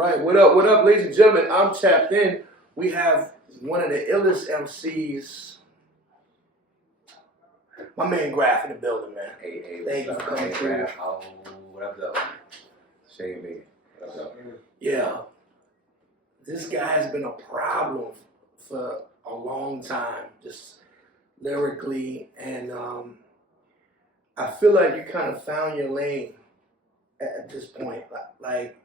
right. What up, ladies and gentlemen? I'm tapped in. We have one of the illest MCs, my man Grafh in the building, man. Hey, thank you for coming through. Grafh? Oh, what up, though? Shay and Jacon. What up, though? Yeah, this guy's been a problem for a long time, just lyrically, and I feel like you kind of found your lane at this point. Like,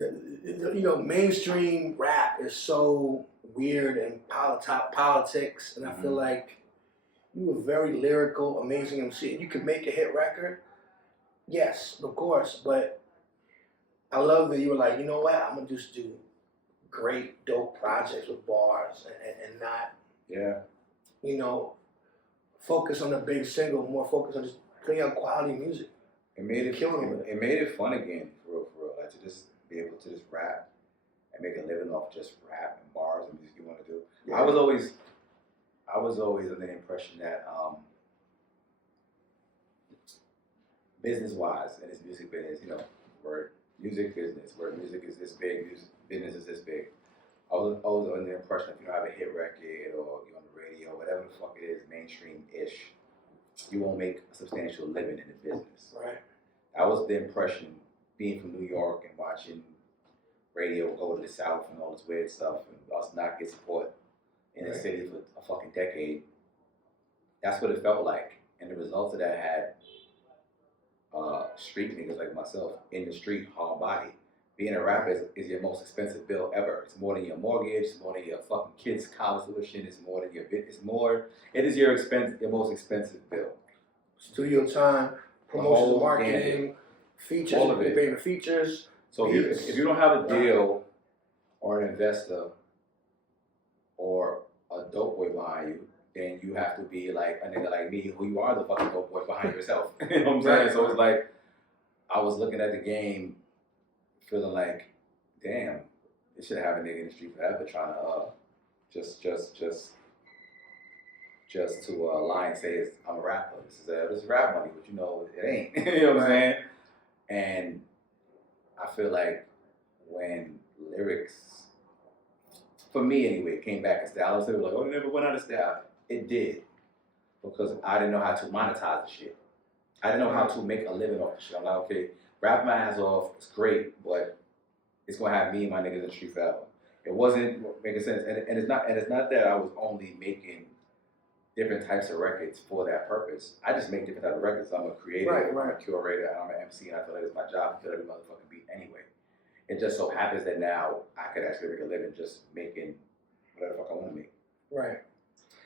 you know, mainstream rap is so weird and politics, and I feel like you were very lyrical, amazing MC. You could make a hit record, yes, of course, but I love that you were like, you know what, I'm gonna just do great, dope projects with bars and not, you know, focus on the big single, more focus on just putting out quality music. It made it fun again, for real. Like, to just be able to just rap and make a living off just rap and bars and music you want to do. Yeah. I was always under the impression that business-wise in this music business, you know, where music business, where music is this big, business is this big. I was always under the impression if you don't have a hit record or you're on the radio, whatever the fuck it is, mainstream-ish, you won't make a substantial living in the business. Right. That was the impression, being from New York and watching radio go to the South and all this weird stuff, and us not get support in the city for a fucking decade. That's what it felt like. And the result of that had street niggas like myself in the street, hard body. Being a rapper is your most expensive bill ever. It's more than your mortgage, it's more than your fucking kids' college tuition, it is your most expensive bill. Studio time, promotion, marketing, features, all of it. Paying the features. So if you don't have a deal or an investor or a dope boy behind you, then you have to be like a nigga like me, who you are the fucking dope boy behind yourself. You know what I'm saying? So it's like, I was looking at the game, feeling like, damn, it should have a nigga in the street forever trying to just to lie and say I'm a rapper. This is rap money, but you know it ain't. You know what I'm saying? And I feel like when lyrics, for me anyway, came back in style, I was like, oh, it never went out of style. It did, because I didn't know how to monetize the shit. I didn't know how to make a living off the shit. I'm like, okay, rap my ass off, it's great, but it's gonna have me and my niggas in the street forever. It wasn't making sense, and it's not that I was only making different types of records for that purpose. I just make different types of records. I'm a creator, I'm a curator, I'm an MC, and I feel like it's my job to fill every motherfucking beat anyway. It just so happens that now I could actually make a living just making whatever the fuck I want to make. Right.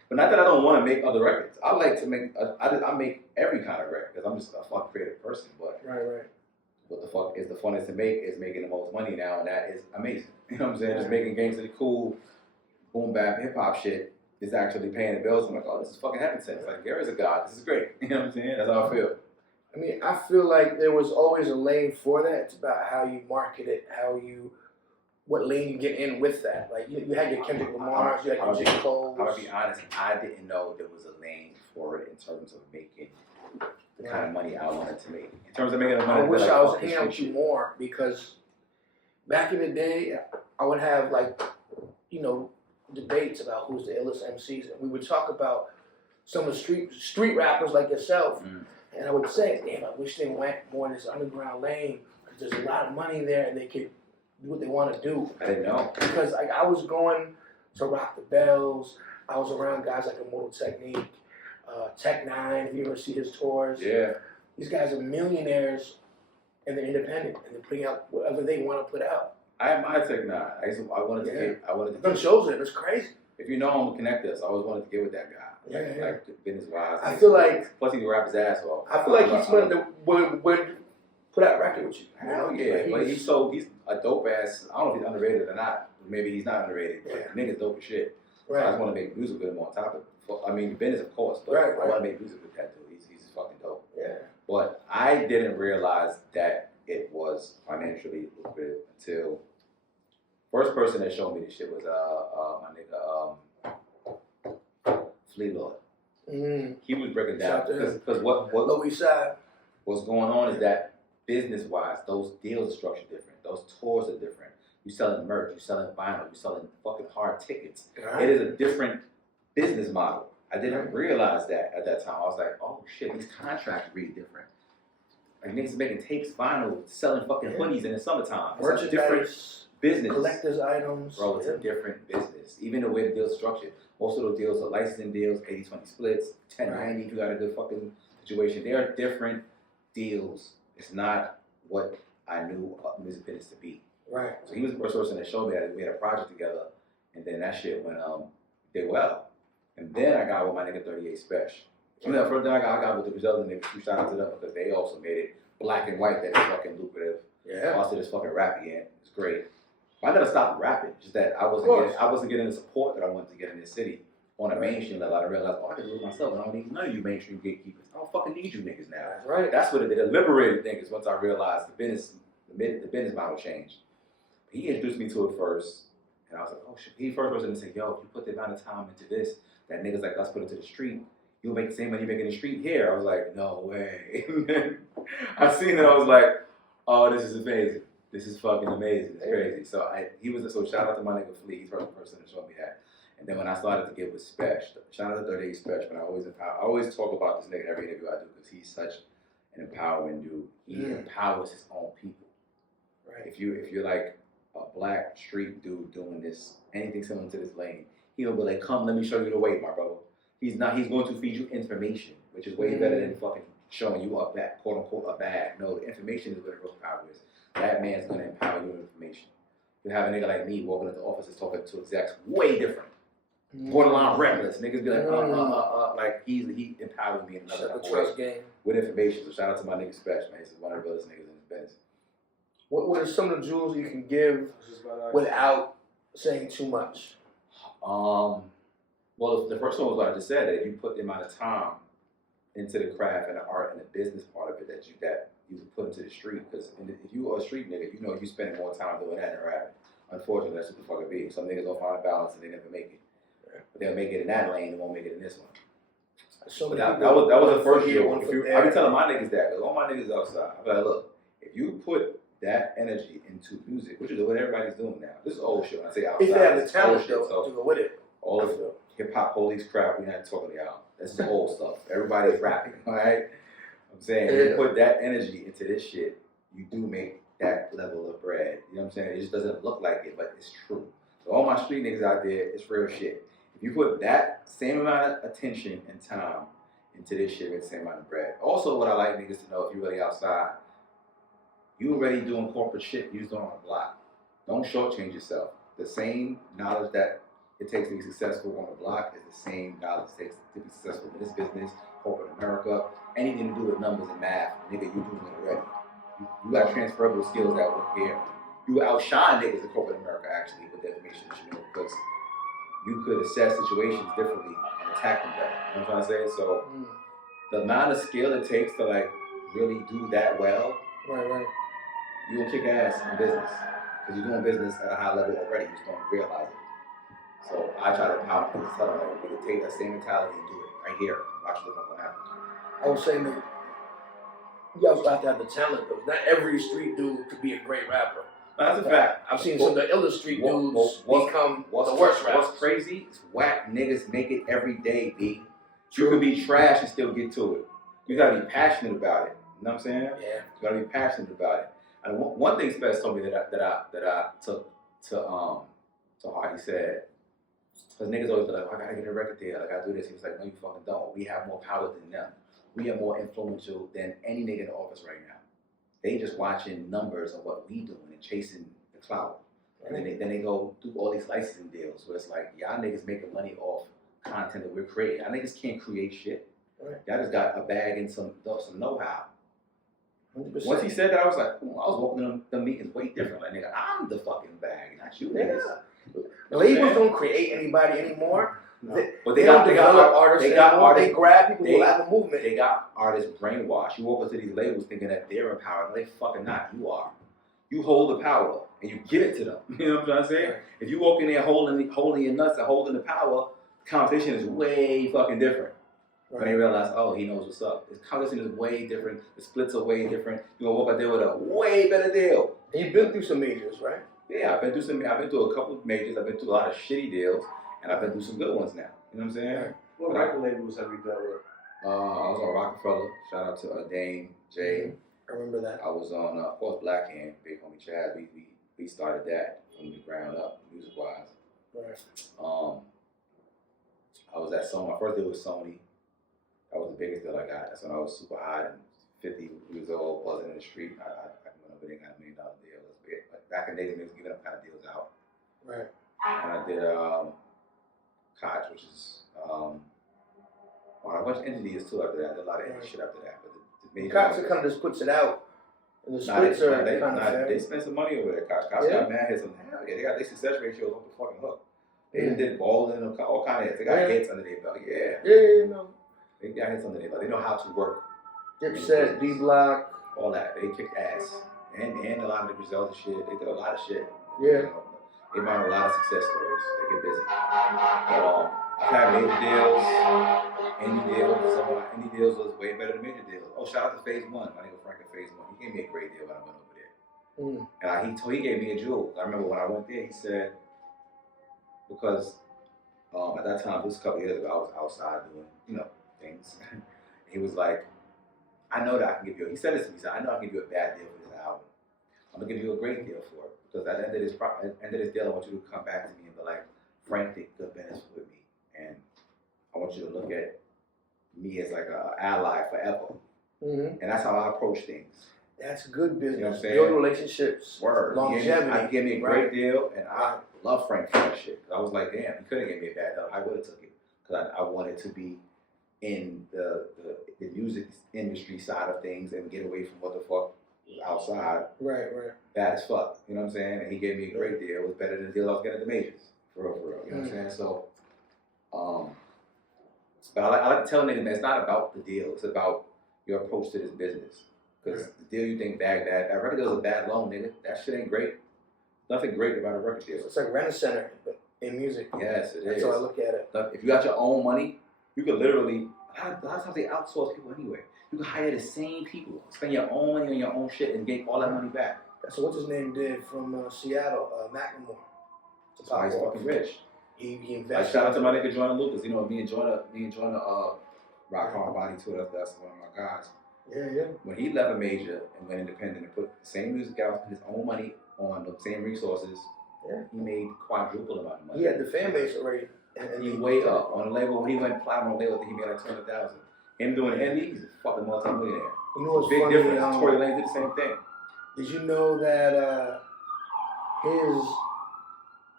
But not that I don't want to make other records. I like to make, I make every kind of record because I'm just a fucking creative person. But right. What the fuck is the funnest to make is making the most money now, and that is amazing. You know what I'm saying? Just making gangster cool, boom bap, hip hop shit is actually paying the bills. I'm like, oh, this is fucking heaven sent. It's like, there is a God. This is great. You know what I'm saying? That's how I feel. I mean, I feel like there was always a lane for that. It's about how you market it, what lane you get in with that. Like, you had your Kendrick Lamar, you had your J. Cole. I'm gonna be honest, I didn't know there was a lane for it in terms of making the kind of money I wanted to make. In terms of making the money, I wish I was hanging out with you more, because back in the day, I would have, like, you know, debates about who's the illest MCs, and we would talk about some of the street rappers like yourself, and I would say, damn, I wish they went more in this underground lane, because there's a lot of money there and they could do what they want to do. I didn't know. Because I was going to Rock the Bells, I was around guys like Immortal Technique, Tech Nine, if you ever see his tours. Yeah. These guys are millionaires and they're independent and they're putting out whatever they want to put out. I admire Tech Nine. I wanted to get shows there. It's crazy. If you know him, connect us. I always wanted to get with that guy. Like business wise. I feel like, plus he can rap his ass off. I feel like he's someone that would put out a record with you. Hell yeah, but he's a dope ass. I don't know if he's underrated or not. Maybe he's not underrated. But the nigga's dope as shit. Right. So I just want to make music with him on top of it. I mean, business of course, but I want to make music with that dude. He's fucking dope. Yeah. But I didn't realize that it was financially lucrative until first person that showed me this shit was my nigga Flea Lord. He was breaking down because what Lower East Side. What's going on is that business wise, those deals are structured different. Those tours are different. You're selling merch, you're selling vinyl, you're selling fucking hard tickets. Right. It is a different business model. I didn't realize that at that time. I was like, oh shit, these contracts read different. Like niggas making tapes, vinyl, selling fucking hoodies in the summertime. It's a different business. Collector's items. Bro, it's a different business. Even the way the deal's structured. Most of those deals are licensing deals, 80-20 splits, 10-90 if you got a good fucking situation. They are different deals. It's not what I knew music business to be. Right. So he was the first person that showed me that we had a project together, and then that shit went did well. And then I got with my nigga 38 Spesh. You know, the first thing I got with the Brazilian niggas, shout out to them because they also made it black and white that is fucking lucrative. Yeah. Also this fucking rap again. It's great. I never stopped rapping, just that I wasn't getting the support that I wanted to get in this city on a mainstream level. I realized, I can do it myself, and I don't need none of you mainstream gatekeepers. I don't fucking need you niggas now. That's right. That's what it did. The liberated thing is once I realized the business model changed. He introduced me to it first, and I was like, oh shit. He first person to say, yo, if you put the amount of time into this, that niggas like us put into the street, you'll make the same money you make in the street here. I was like, no way. I seen it, I was like, oh, this is amazing. This is fucking amazing. It's crazy. So shout out to my nigga Flea. He's the first person to show me that. And then when I started to get with Spesh, shout out to 38 Spesh, but I always talk about this nigga in every interview I do because he's such an empowering dude. He empowers his own people. Right. If you're like a black street dude doing this, anything similar to this lane, he'll be like, come, let me show you the way, my brother. He's going to feed you information, which is way better than fucking showing you a bag, quote unquote, a bag. No, the information is where the real power is. That man's gonna empower you with information. You have a nigga like me walking into offices talking to execs way different. Borderline reckless. Niggas be like, like he empowered me in another trust game with information. So shout out to my nigga Spesh, man. He's one of the realest niggas in the business. What are some of the jewels you can give without saying too much? Well, the first one was what I just said, that if you put the amount of time into the craft and the art and the business part of it that you put into the street, because if you are a street nigga, you know you spending more time doing that than rapping. Unfortunately, that's what the fuck it be. Some niggas don't find a balance and they never make it. But they'll make it in that lane and won't make it in this one. So but that was the first year. I be telling my niggas that, because all my niggas outside, I be like, look, if you put that energy into music, which is what everybody's doing now. This is old shit. When I say outside, if they have the talent to go with it. All of the hip hop police crap, we're not talking about. This is old stuff. Everybody's rapping, all right? I'm saying, if you put that energy into this shit, you do make that level of bread. You know what I'm saying? It just doesn't look like it, but it's true. So all my street niggas out there, it's real shit. If you put that same amount of attention and time into this shit, it's the same amount of bread. Also, what I like niggas to know, if you're really outside, you already doing corporate shit, you just doing on the block. Don't shortchange yourself. The same knowledge that it takes to be successful on the block is the same knowledge it takes to be successful in this business, corporate America, anything to do with numbers and math, nigga, you doing it already. You got transferable skills that work here. You outshine niggas in corporate America actually with the information that you know, because you could assess situations differently and attack them better. You know what I'm trying to say? So the amount of skill it takes to like really do that well, right. You gonna kick ass in business. Because you're doing business at a high level already, you just don't realize it. So I try to empower people to tell them, like, you can take that same mentality and do it right here. Watch the fuck happen. I would say, man, you also have to have the talent, though. Not every street dude could be a great rapper. That's a fact. I've seen some of the illest street dudes become the worst rappers. What's crazy is whack niggas make it every day, B. You can be trash and still get to it. You gotta be passionate about it. You know what I'm saying? Yeah. You gotta be passionate about it. And one thing Spesh told me that I took to heart. He said, because niggas always be like, I gotta get a record deal, I gotta do this. He was like, no, you fucking don't. We have more power than them. We are more influential than any nigga in the office right now. They just watching numbers of what we doing and chasing the clout. And then they go do all these licensing deals where it's like, y'all niggas making money off content that we're creating. Y'all niggas can't create shit. Right. Y'all just got a bag and some know-how. 100%. Once he said that, I was like, I was walking in the meetings way different. Like, nigga, I'm the fucking bag, not you niggas. Labels don't create anybody anymore. No. But they got artists. They grab people who have a movement. They got artists brainwashed. You walk into these labels thinking that they're empowered. They fucking not. You are. You hold the power and you give it to them. You know what I'm trying to say? Right. If you walk in there holding your nuts and holding the power, competition is way fucking different. When they realize, oh, he knows what's up. His conversation is way different. The splits are way different. You're gonna walk out there with a way better deal. And you've been through some majors, right? Yeah, I've been through a couple of majors. I've been through a lot of shitty deals, and I've been through some good ones now. You know what I'm saying? Right. What record labels have you dealt with? I was on Rocafella. Shout out to Dame, Jay. I remember that. I was on, of course, Black Hand, big homie Chaz. We started that from the ground up, music-wise. Right. I was at Sony. My first deal was Sony. That was the biggest deal I got. That's when I was super high and 50 years old, buzzing in the street. I went over there and got $1 million deal. That's big. But back in the day, they was giving up kind of deals out. Right. And I did Koch, which is a bunch of entities too after that. I did a lot of indie shit after that. But the major Koch kind of just puts it out. And the splits are kind of they spent some money over there, Koch. Koch got mad hits on hell yeah. They got their success ratios off the fucking hook. They did balling and all kind of hits. They got hits under their belt. Yeah. Yeah, you know. They got hits under their belt. They know how to work. Dipset, D Block. All that. They kicked ass. And a lot of the Griselda shit. They did a lot of shit. Yeah. You know, they found a lot of success stories. They get busy. But I've had major deals, indie deals. Some of my indie deals was way better than major deals. Oh, shout out to Phase 1. My nigga Frank at Phase 1. He gave me a great deal when I went over there. And he gave me a jewel. I remember when I went there, he said, because at that time, this was a couple years ago, I was outside doing, things. He was like, I know that I can give you, he said this to me, he said, I know I can give you a bad deal for this album. I'm going to give you a great deal for it. Because at the end of this deal, I want you to come back to me and be like, Frank did good business with me. And I want you to look at me as like an ally forever. And that's how I approach things. That's good business. You know what I'm saying? Build relationships. Word. Longevity. He gave me a great deal, and I love Frank for that shit. I was like, damn, he couldn't give me a bad deal. I would have took it. Because I wanted to be in the music industry side of things and get away from what the fuck was outside. Right. Bad as fuck. You know what I'm saying? And he gave me a great deal. It was better than the deal I was getting at the majors. For real. You know what I'm saying? So, but I like to tell niggas, man, it's not about the deal. It's about your approach to this business. Because the deal you think bad, that record deal is a bad loan, nigga. That shit ain't great. Nothing great about a record deal. It's like rent a center, but in music. Yes, it is. That's how I look at it. If you got your own money, you could literally, a lot of times they outsource people anyway. You can hire the same people, spend your own money on your own shit and get all that money back. That's what his name did from Seattle, Macklemore. That's why he's fucking rich. He invested. Like, shout out to my nigga Jordan Lucas. You know, me and Jordan rock hard body too. That's one of my guys. Yeah. When he left a major and went independent and put the same music out, spent his own money on the same resources, he made quadruple amount of money. He had the fan base already. And he way up on the label. When he went platinum on the label, I think he made like 200,000. Him doing indie, he's a fucking multi-millionaire. You know what's big funny? difference. Tory Lanez did the same thing. Did you know that his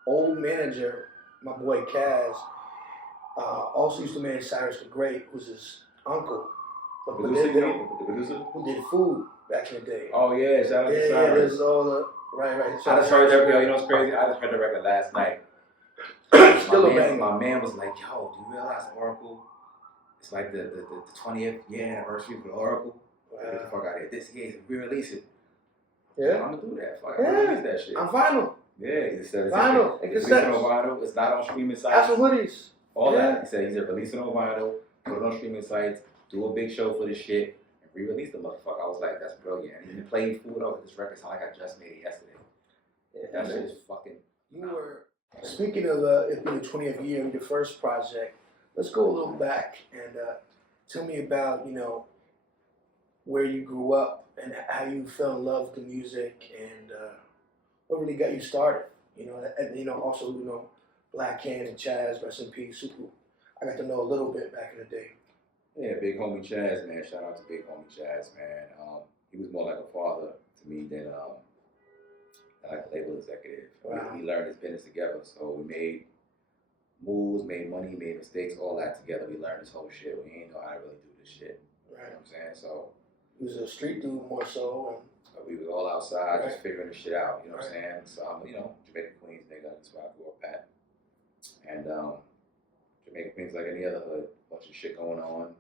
old manager, my boy Chaz, also used to manage Cyrus the Great, who's his uncle. The producer? Who did Food back in the day. Oh yeah, shout out to Cyrus. Yeah, there's all the, right. I just heard that record, you know what's crazy? I just heard the record last night. My man was like, yo, do you realize Oracle? It's like the 20th year anniversary for the Oracle. Get the fuck out of here. This year, re-release it. Yeah. I'm gonna do that. Fuck, I'm gonna release that shit. I'm vinyl. Yeah, he said Vinyl. it's releasing on vinyl. It's not on streaming sites. That's hoodies. All that. He said he's releasing on vinyl, put it on streaming sites, do a big show for this shit, and re-release the motherfucker. I was like, that's brilliant. And he played Food over this record. Sound like I just made it yesterday. Yeah, that shit is fucking. You were speaking of it being the 20th year of your first project. Let's go a little back and tell me about where you grew up and how you fell in love with the music and what really got you started. Also Black Hand and Chaz, rest in peace. I got to know a little bit back in the day. Yeah, big homie Chaz, man. Shout out to big homie Chaz, man. He was more like a father to me than like a label executive. Wow. We learned his business together, so we made moves, made money, made mistakes, all that together. We learned this whole shit. We ain't know how to really do this shit. Right. You know what I'm saying? So he was a street dude more so. we was all outside just figuring this shit out. You know what I'm saying? So I'm, Jamaica Queens nigga. That's where I grew up at. And Jamaica Queens like any other hood, bunch of shit going on.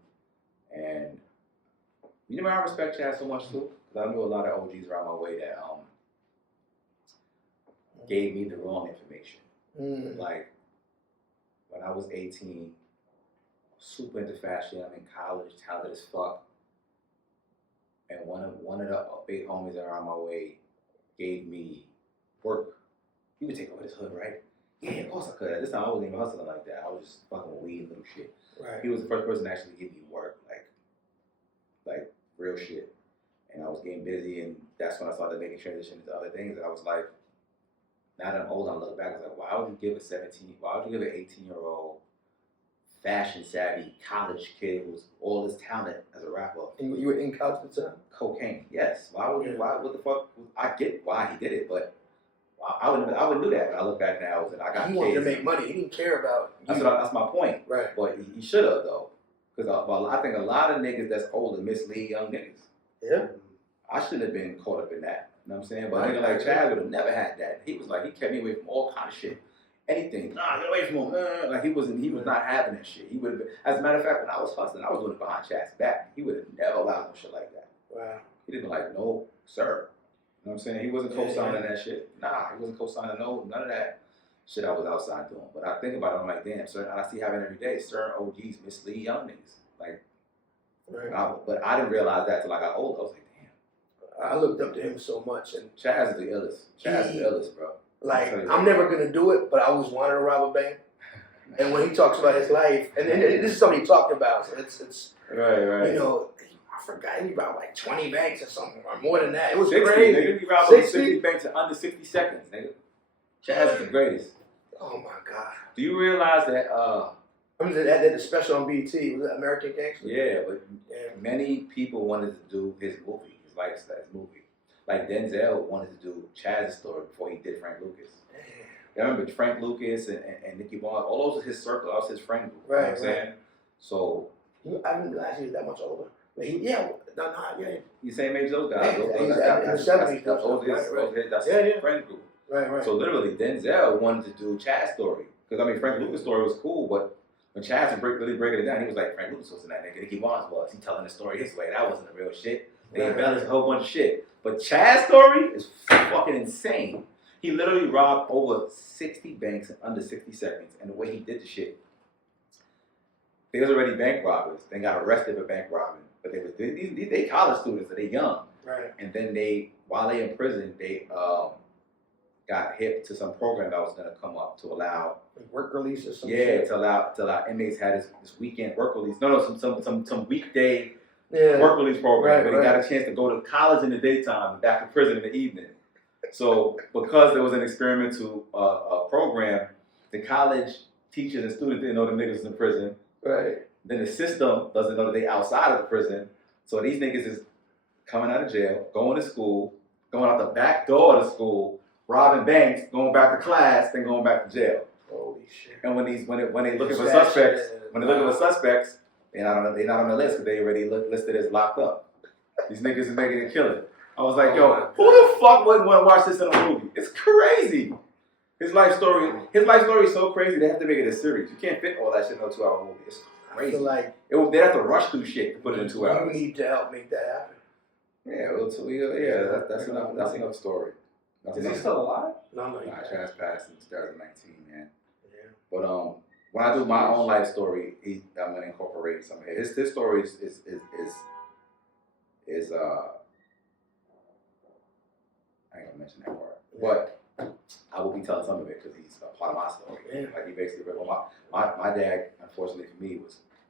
And I respect Chaz so much too, because I knew a lot of OGs around my way that gave me the wrong information. Like when I was 18, super into fashion. I'm in college, talented as fuck. And one of the big homies that are on my way gave me work. You would take over this hood, right? Yeah, of course I could. At this time, I wasn't even hustling like that. I was just fucking with weed and little shit. Right. He was the first person to actually give me work, like real shit. And I was getting busy, and that's when I started making transitions to other things. And I was like, now that I'm old, I look back, I was like, why would you give an 18-year-old fashion savvy college kid who's all this talent as a rapper? And you were in college at the time? Cocaine, yes. What the fuck? I get why he did it, but I wouldn't do that. When I look back now, and I got he wanted to make money. He didn't care about you. That's my point. Right. But he should have, though. Because I think a lot of niggas that's older mislead young niggas. Yeah. I shouldn't have been caught up in that. You know what I'm saying? But a nigga like Chaz would have never had that. He was like, he kept me away from all kind of shit. Anything. Nah, get away from him. Like he was not having that shit. He would have been, as a matter of fact, when I was hustling, I was doing it behind Chaz's back. He would have never allowed no shit like that. Wow. He'd have been like, no, sir. You know what I'm saying? He wasn't co-signing that shit. Nah, he wasn't co-signing none of that shit I was outside doing. But I think about it, I'm like, damn, certain, I see happen every day. Certain OGs mislead young niggas. Like, right. but I didn't realize that till I got older. I was like, damn. I looked up to him so much. And Chaz is the illest. Chaz is the illest, bro. Like, I'm never going to do it, but I always wanted to rob a bank. And when he talks about his life, and this is something he talked about, so it's right. You know, I forgot, he robbed like 20 banks or something, or more than that. It was 60, crazy. Nigga. He robbed 60 banks in under 60 seconds, nigga. Chaz is the greatest. Oh my God. Do you realize that, I mean, they had the special on BT, was it American Gangster? yeah, but many people wanted to do his movie, his lifestyle, his movie. Like Denzel wanted to do Chaz's story before he did Frank Lucas. I remember Frank Lucas and Nicky Bond, all those was his circle, that was his friend group. Right, You know what I'm saying? So. I didn't realize he was that much older. But yeah. You same age as those guys. Yeah, he's in the 70s. That's his friend group. Right. So literally, Denzel wanted to do Chaz's story. Because, I mean, Frank Lucas' story was cool, but when Chaz was really breaking it down, he was like, Frank Lucas wasn't that nigga. Nicky Barnes was. He telling the story his way. That wasn't the real shit. They embellished a whole bunch of shit. But Chaz's story is fucking insane. He literally robbed over 60 banks in under 60 seconds. And the way he did the shit, they was already bank robbers. They got arrested for bank robbing. But they college students, so they young. Right. And then while they in prison, they got hip to some program that was going to come up to allow work release or something. Yeah, to allow inmates had this weekend work release. Some weekday work release program. But they got a chance to go to college in the daytime and back to prison in the evening. So because there was an experimental program, the college teachers and students didn't know the niggas was in prison. Right. Then the system doesn't know that they outside of the prison. So these niggas is coming out of jail, going to school, going out the back door of the school, robbing banks, going back to class, then going back to jail. Holy shit. And when they looking for suspects, they're not on the list because they already listed as locked up. These niggas is making a killing. I was like, yo, who the fuck wouldn't want to watch this in a movie? It's crazy. His life story is so crazy they have to make it a series. You can't fit all that shit in a 2-hour movie. It's crazy. I feel like they have to rush through shit to put it in 2 hours. You need to help make that happen. That's enough story. Is he still alive? No. Chaz passed in 2019, man. Yeah. But when I do my own life story, I'm gonna incorporate some of his story is I ain't gonna mention that part, but I will be telling some of it because he's a part of my story. Yeah. Like he basically, my dad, unfortunately for me,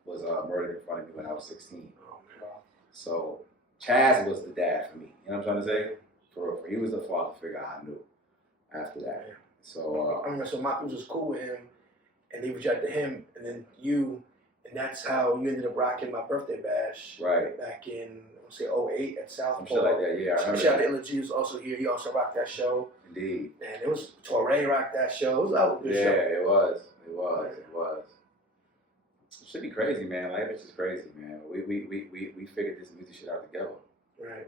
was murdered in front of me when I was 16. Oh God. So Chaz was the dad for me. You know what I'm trying to say? For real. He was the father figure I knew after that. Yeah. So I remember, so my people was cool with him, and they reached out to him, and then you, and that's how you ended up rocking my birthday bash. Right. Back in, I want to say 08 at South some Pole. shit like that. Yeah, I remember. Shout out to Illa G was also here. He also rocked that show. Indeed. And it was Torre rocked that show. It was a good show. Yeah, it was. It should be crazy, man. Life is just crazy, man. We figured this music shit out together. Right.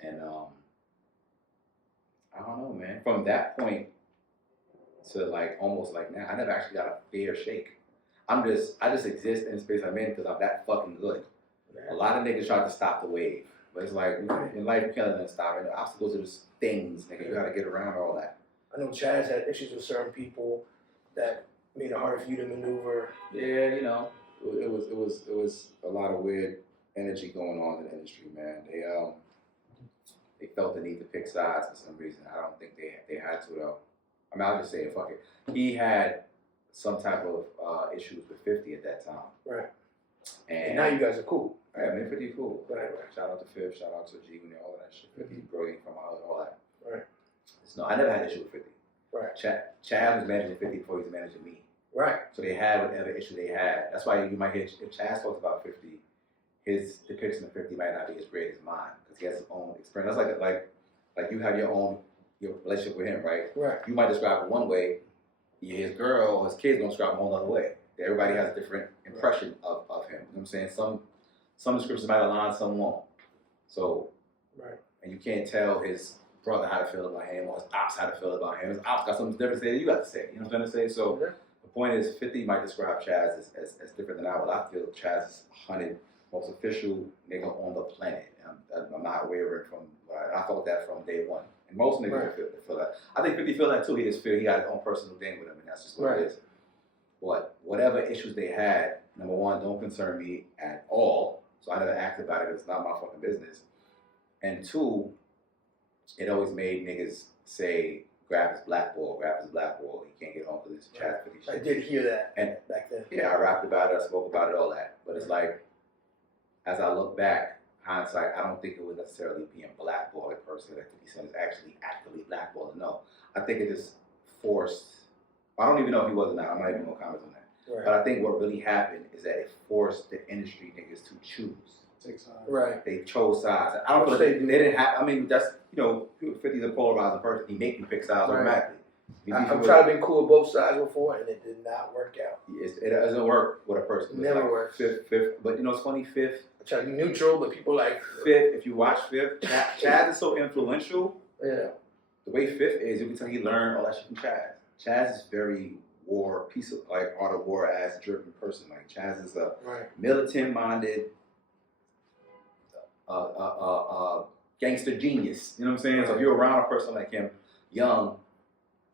And I don't know, man. From that point to like almost like now, I never actually got a fair shake. I just exist in the space I'm in because I'm that fucking good. Yeah. A lot of niggas try to stop the wave, but it's like in life you can't let them stop it. The obstacles are just things, nigga. You gotta get around all that. I know Chaz had issues with certain people that made it harder for you to maneuver. Yeah, you know. it was a lot of weird energy going on in the industry, man. They felt the need to pick sides for some reason. I don't think they had to though. I mean, I'll just say it. Fuck it. He had some type of issues with 50 at that time. Right. And now you guys are cool. Yeah, I mean, 50 cool. Right. Shout out to Fifth. Shout out to J-Ronin, all of that shit. 50 brilliant from all that. Right. No, I never had an issue with 50. Right. Chaz was managing 50 before he was managing me. Right. So they had whatever issue they had. That's why you might hear if Chaz talks about 50, his depiction of 50 might not be as great as mine because he has his own experience. That's like you have your relationship with him, right? Right. You might describe it one way, his girl or his kids gonna describe it a whole other way. Everybody has a different impression of him. You know what I'm saying? Some descriptions might align, some won't. So, right. And you can't tell his brother how to feel about him or his ops how to feel about him. His ops got something different to say than you got to say. You know what I'm trying to say? So the point is 50 might describe Chaz as different than I would. I feel Chaz is 100 most official nigga on the planet. I'm not wavering from I thought that from day one. And most niggas feel that. I think 50 feel that too. He just feel he got his own personal thing with him and that's just what it is. But whatever issues they had, number one, don't concern me at all. So I never asked about it. It's not my fucking business. And two, it always made niggas say, Grafh is blackball, Grafh is blackball. He can't get on to this Chaz 50 shit. I did hear that and back then. Yeah, I rapped about it, I spoke about it, all that. But it's like, as I look back, hindsight, I don't think it was necessarily being blackballed per se, that 50 Cent is actually actively blackballed. No. I think it just forced, I don't even know if he was or not, I'm not even going to comment on that. Right. But I think what really happened is that it forced the industry niggas to choose. Take sides. Right. They chose sides. I don't feel like they didn't have, I mean, that's, 50's a polarizing person. He make you pick sides automatically. I've tried to be cool with both sides before and it did not work out. It doesn't work with a person. It never works. Fifth, but it's funny, Fifth. I try to be neutral, but people like Fifth, if you watch Fifth, Chaz is so influential. Yeah. The way Fifth is, you can tell he learned all that shit from Chaz. Chaz is very art of war as driven person. Like Chaz is a militant-minded, gangster genius. You know what I'm saying? So if you're around a person like him, young,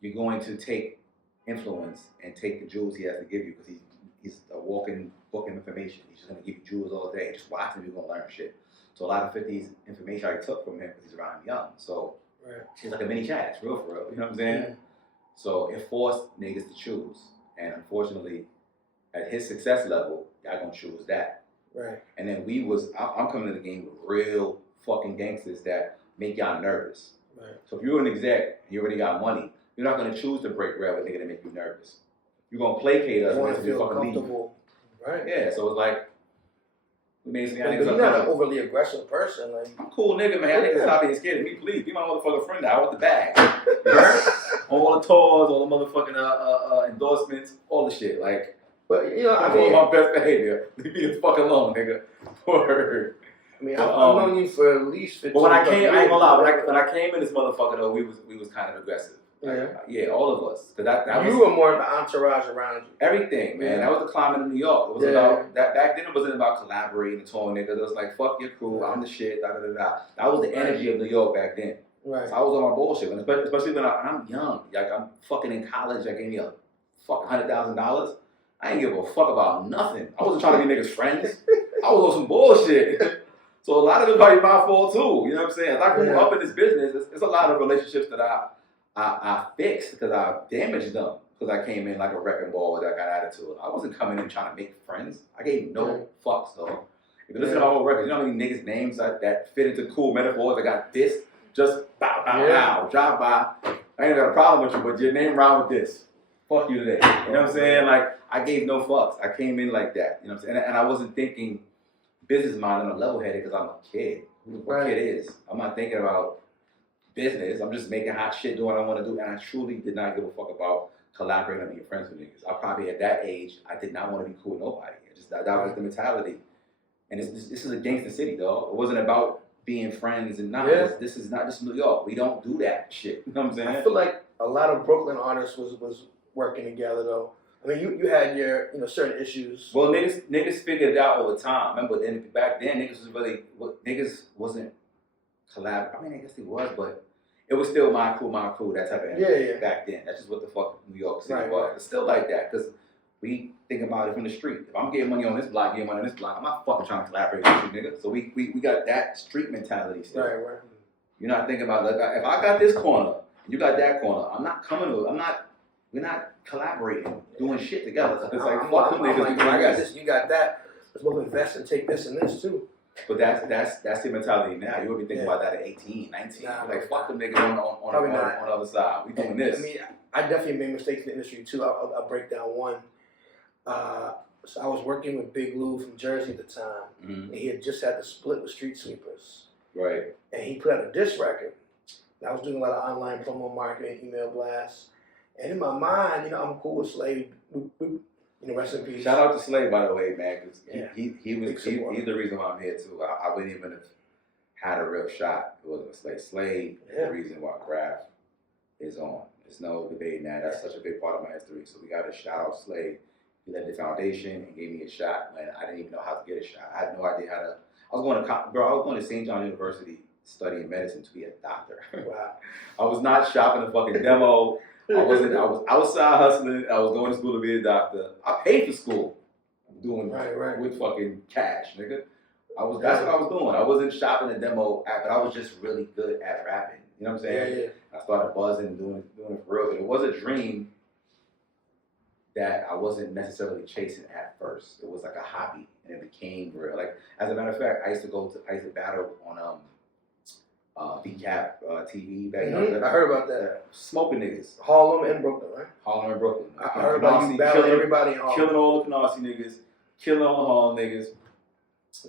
you're going to take influence and take the jewels he has to give you because he's a walking book of information. He's just going to give you jewels all day. Just watch him, you're going to learn shit. So a lot of 50's information I took from him because he's around young. So he's like a mini Chaz, for real. You know what I'm saying? Yeah. So it forced niggas to choose. And unfortunately, at his success level, y'all gonna choose that. Right. And then I'm coming to the game with real fucking gangsters that make y'all nervous. Right. So if you're an exec and you already got money, you're not gonna choose to break bread with a nigga that make you nervous. You're gonna placate us until you fucking comfortable. Leave. Right. Yeah, so it's like, but you're not an overly aggressive person. Like, I'm a cool nigga, man. I niggas stop being scared of me, please. Be my motherfucking friend now with the bag. You heard? All the tours, all the motherfucking endorsements, all the shit. Like, but I mean, my best behavior. Leave me the fuck alone, nigga. Word. I mean, I've known you for at least 15 years. But when I came, I ain't gonna lie. When I came in this motherfucker though, we was kind of aggressive. Yeah, all of us. Cause that you were more the entourage around you. Everything, man. That was the climate of New York. It was about that. Back then, it wasn't about collaborating and touring niggas. It was like, fuck your crew, I'm the shit. Da da da da. That was the energy of New York back then. Right. So I was on my bullshit, especially when I'm young. Like I'm fucking in college. I gave me a fuck $100,000. I ain't give a fuck about nothing. I wasn't trying to be niggas' friends. I was on some bullshit. So a lot of it probably my fault too. You know what I'm saying? As I grew up in this business, it's a lot of relationships that I fixed because I damaged them because I came in like a wrecking ball with that kind of attitude. I wasn't coming in trying to make friends. I gave no fucks though. If you listen to my whole record, you know how many niggas' names that fit into cool metaphors? I got this, just bow, bow, bow, drive by. I ain't got a problem with you, but your name rhyme with this. Fuck you today. You know what I'm saying? Like, I gave no fucks. I came in like that. You know what I'm saying? And I wasn't thinking business mind on a level headed because I'm a kid. What a kid is. I'm not thinking about business. I'm just making hot shit, doing what I want to do. And I truly did not give a fuck about collaborating or being friends with niggas. I probably at that age, I did not want to be cool with nobody. That was the mentality. And this is a gangster city, though. It wasn't about being friends and this is not just New York. We don't do that shit. You know what I'm saying? I feel like a lot of Brooklyn artists was working together though. I mean, you had your certain issues. Well, niggas figured it out over time. Remember, back then niggas wasn't collab. I mean, I guess it was, but it was still my crew, that type of energy. Back then, that's just what the fuck New York City was. It's still like that because we think about it from the street. If I'm getting money on this block, I'm not fucking trying to collaborate with you, nigga. So we got that street mentality still. Right. You're not thinking about, like, if I got this corner and you got that corner, we're not collaborating, doing shit together. So it's like, fuck them niggas. I got this, you got that. Let's both invest and take this and this too. But that's the mentality now. You would be thinking about that at 18, 19. Nah, You're like, fuck them niggas on the other side. We doing this. I mean, I definitely made mistakes in the industry too. I'll break down one. So I was working with Big Lou from Jersey at the time, and he had just had to split with Street Sweepers. Right. And he put out a diss record. And I was doing a lot of online promo marketing, email blasts. And in my mind, I'm cool with Slade. Rest in peace. Shout out to Slade, by the way, man, because he's he's the reason why I'm here too. I wouldn't even have had a real shot if it wasn't for Slade. Slade is the reason why Grafh is on. There's no debating that. That's such a big part of my history. So we got to shout out Slade. He led the foundation and gave me a shot when I didn't even know how to get a shot. I had no idea how to. I was going to St. John University studying medicine to be a doctor. Wow. I was not shopping a fucking demo. I was outside hustling. I was going to school to be a doctor. I paid for school, doing with fucking cash, nigga. That's what I was doing. I wasn't shopping a demo app, but I was just really good at rapping. You know what I'm saying? Yeah. I started buzzing and doing it for real. But it was a dream that I wasn't necessarily chasing at first. It was like a hobby, and it became real. Like, as a matter of fact, I used to battle on VCAP TV back then. I heard about that. Smoking niggas. Harlem and Brooklyn, right? Harlem and Brooklyn. I heard about you battling everybody in Harlem. Killing all the Canarsie niggas. Killing all the Harlem niggas.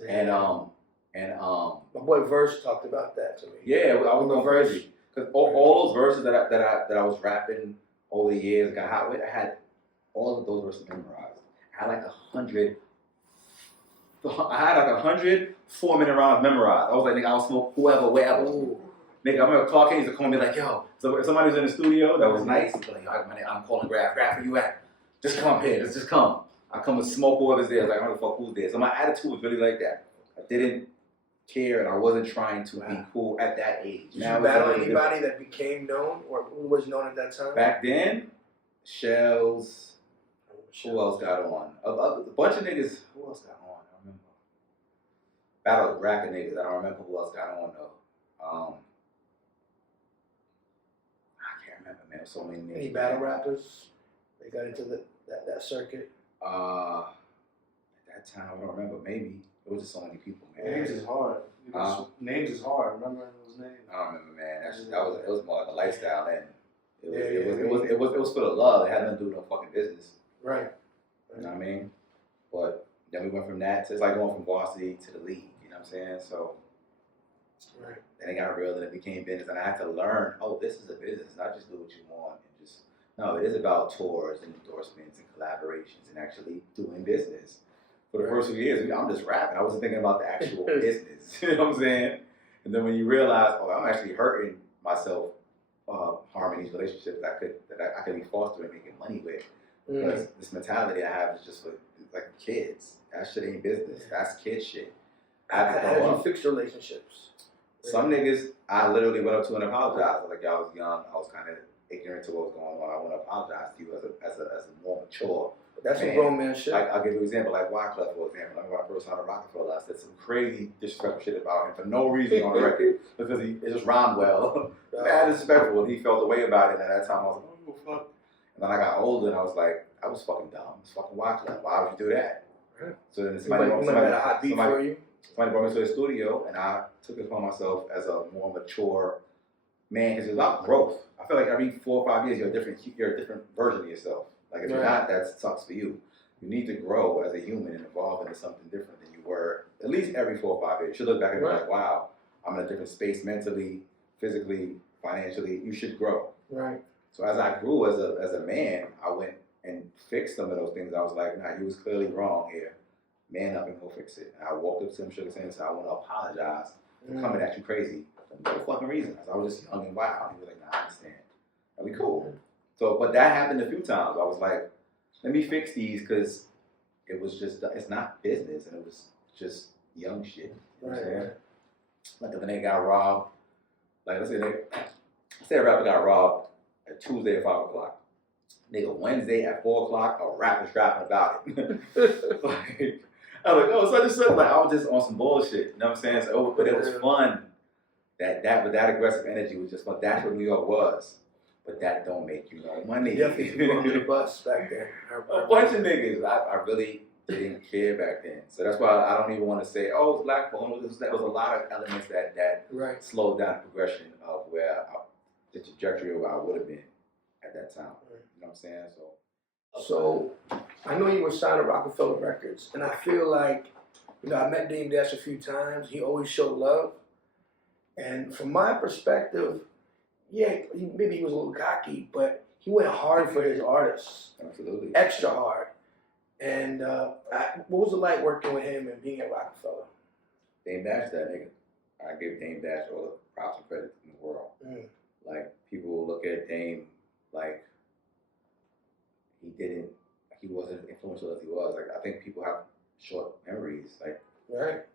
Yeah. And my boy Verse talked about that to me. Yeah, I was going crazy. Because all those verses that I was rapping over the years, got hot with, I had all of those verses memorized. I had like 100 4-minute rounds memorized. I was like, nigga, I'll smoke whoever, wherever. Ooh. Nigga, I remember Clark Haynes would call me like, yo, so if somebody was in the studio that was nice, he'd be like, yo, I'm calling Grafh, where you at? Just come up here, let's just come. I come and smoke whoever's there. I was like, I don't give a fuck who's there. So my attitude was really like that. I didn't care and I wasn't trying to be cool at that age. Did you battle anybody that became known or who was known at that time? Back then, Shells, who else got on? A bunch of niggas, who else got on? Battle rapping niggas. I don't remember who else got on though. I can't remember, man. There's so many niggas. Any battle rappers? They got into that circuit. At that time, I don't remember. Maybe it was just so many people, man. Names is hard. Names is hard. Remember those names? I don't remember, man. It was more like a lifestyle then. It was for the love. It had nothing to do with no fucking business. Right. You know what I mean? But then we went from that to, it's like going from varsity to the league. You know what I'm saying? So then it got real and it became business. And I had to learn, this is a business, not just do what you want. No, it is about tours and endorsements and collaborations and actually doing business. For the first few years, I'm just rapping. I wasn't thinking about the actual business. You know what I'm saying? And then when you realize, I'm actually hurting myself, harming these relationships that I could be fostering, making money with. Because this mentality I have is just like kids. That shit ain't business. That's kid shit. How did you fix relationships? Some niggas, I literally went up to and apologized. Like, I was young. I was kind of ignorant to what was going on. I want to apologize to you as a more mature. That's a grown man shit. I'll give you an example, like Wyclef, for example. When I first heard of Rocafella, I said some crazy disrespectful shit about him for no reason on the record because it just rhymed well. Mad disrespectful, and he felt the way about it. And at that time, I was like, oh, fuck. And then I got older, and I was like, I was fucking dumb. It's fucking Wyclef. Why would you do that? So then somebody brought me to the studio, and I took it upon myself as a more mature man, because it's about growth. I feel like every 4 or 5 years, you're a different version of yourself. Like, if you're not, that sucks for you. You need to grow as a human and evolve into something different than you were at least every 4 or 5 years. You should look back and be like, wow, I'm in a different space mentally, physically, financially. You should grow. Right. So as I grew as a man, I went and fixed some of those things. I was like, nah, he was clearly wrong here. Man up and go fix it. And I walked up to him, shook his hand, and said, I want to apologize for coming at you crazy for no fucking reason. I was just young and wild. He was like, nah, I understand. And we cool. So, but that happened a few times. I was like, let me fix these because it was just, it's not business and it was just young shit. You know what I'm saying? Like if a nigga got robbed, like let's say a rapper got robbed at Tuesday at 5 o'clock. Nigga, Wednesday at 4 o'clock, a rapper's rapping about it. Like, I was like, oh, such and such. Like, I was just on some bullshit. You know what I'm saying? So, but it was fun. But that aggressive energy was just fun. That's what New York was. But that don't make you no money. Definitely people under the bus back then. A bunch of niggas. I really didn't care back then. So that's why I don't even want to say, oh, it's black phone. There was a lot of elements that slowed down the progression of where the trajectory of where I would have been at that time. You know what I'm saying? So I know you were signed to Rocafella Records, and I feel like, I met Dame Dash a few times. He always showed love. And from my perspective, maybe he was a little cocky, but he went hard for his artists. Absolutely. Extra hard. And what was it like working with him and being at Rocafella? Dame Dash, that nigga. I give Dame Dash all the props and credit in the world. Like, people will look at Dame like he wasn't as influential as he was. Like, I think people have short memories. Like,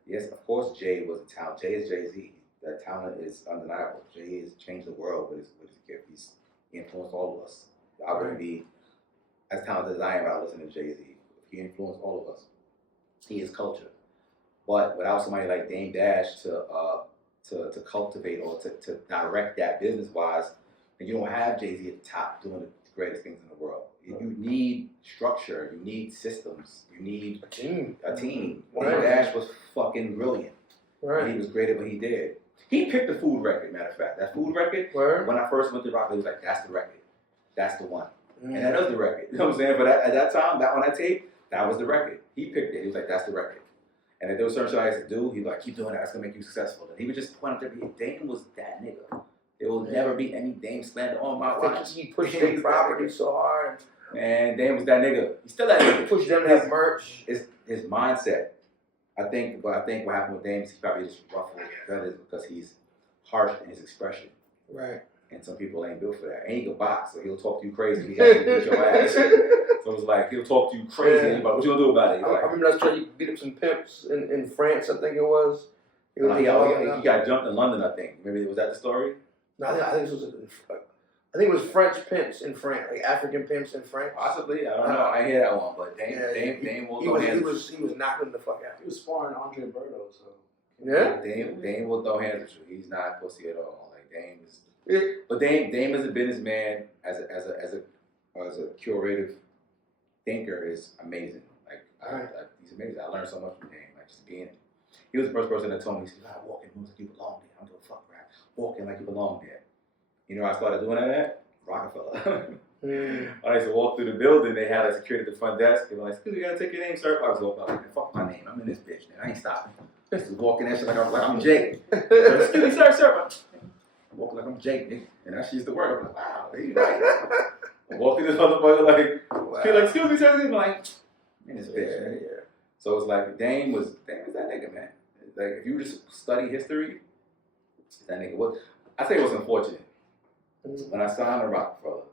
yes, of course Jay was a talent. Jay is Jay-Z. That talent is undeniable. Jay has changed the world with his gift. He's influenced all of us. I wouldn't be as talented as I am without listening to Jay-Z. He influenced all of us. He is culture. But without somebody like Dame Dash to cultivate or to direct that business-wise, then you don't have Jay-Z at the top doing the greatest things in the world. You need structure. You need systems. You need a team. Dame Dash was fucking brilliant. And he was great at what he did. He picked the food record, matter of fact. That food record, when I first went to rock, he was like, that's the record. That's the one. And that is the record. You know what I'm saying? But at that time, on that tape, that was the record. He picked it. He was like, that's the record. And if there was certain shit I used to do, he'd be like, keep doing that. That's going to make you successful. And he would just point out that Dame was that nigga. There will never be any Dame slander on my watch. He pushed Dame property so hard. And Dame was that nigga. He's still that nigga. Pushed them to have merch. His mindset. I think what happened with Dame is he probably just ruffled feathers because he's harsh in his expression. Right. And some people ain't built for that. And he can box, so he'll talk to you crazy. He has to beat your ass. So it's like, he'll talk to you crazy. And you're like, what you gonna do about it? I remember that's why you beat up some pimps in France, I think it was. He got jumped in London, I think. Maybe, was that the story? No, I think it was French pimps in France, like African pimps in France. Possibly, I don't know. I hear that one, but Dame will throw hands. He was knocking the fuck out. He was sparring Andre Berto, so. Yeah. Dame will throw hands with you. He's not pussy at all. Like Dame is, but Dame as a businessman, as a curative thinker is amazing. Like he's amazing. I learned so much from Dame. Like just being. He was the first person that told me, he said, "You gotta walk in moves like you belong there. I don't give a fuck, rap. Walk in like you belong there." You know, I started doing that at Rocafella. I used to walk through the building. They had a security at the front desk. They were like, "Excuse me, you gotta take your name, sir." I was all like, "Fuck my name. I'm in this bitch, man. I ain't stopping." I used to walk in that shit like I'm Jay. "Excuse me, sir." I'm walking like I'm Jay, nigga. And that shit used to work. I'm like, wow, he's right. I walk through this motherfucker like, "Excuse me, sir." I'm like, "I'm in this bitch, man." Yeah. So it's like Dame was that nigga, man. Like if you just study history, that nigga was. I say it was unfortunate. When I signed to Rocafella,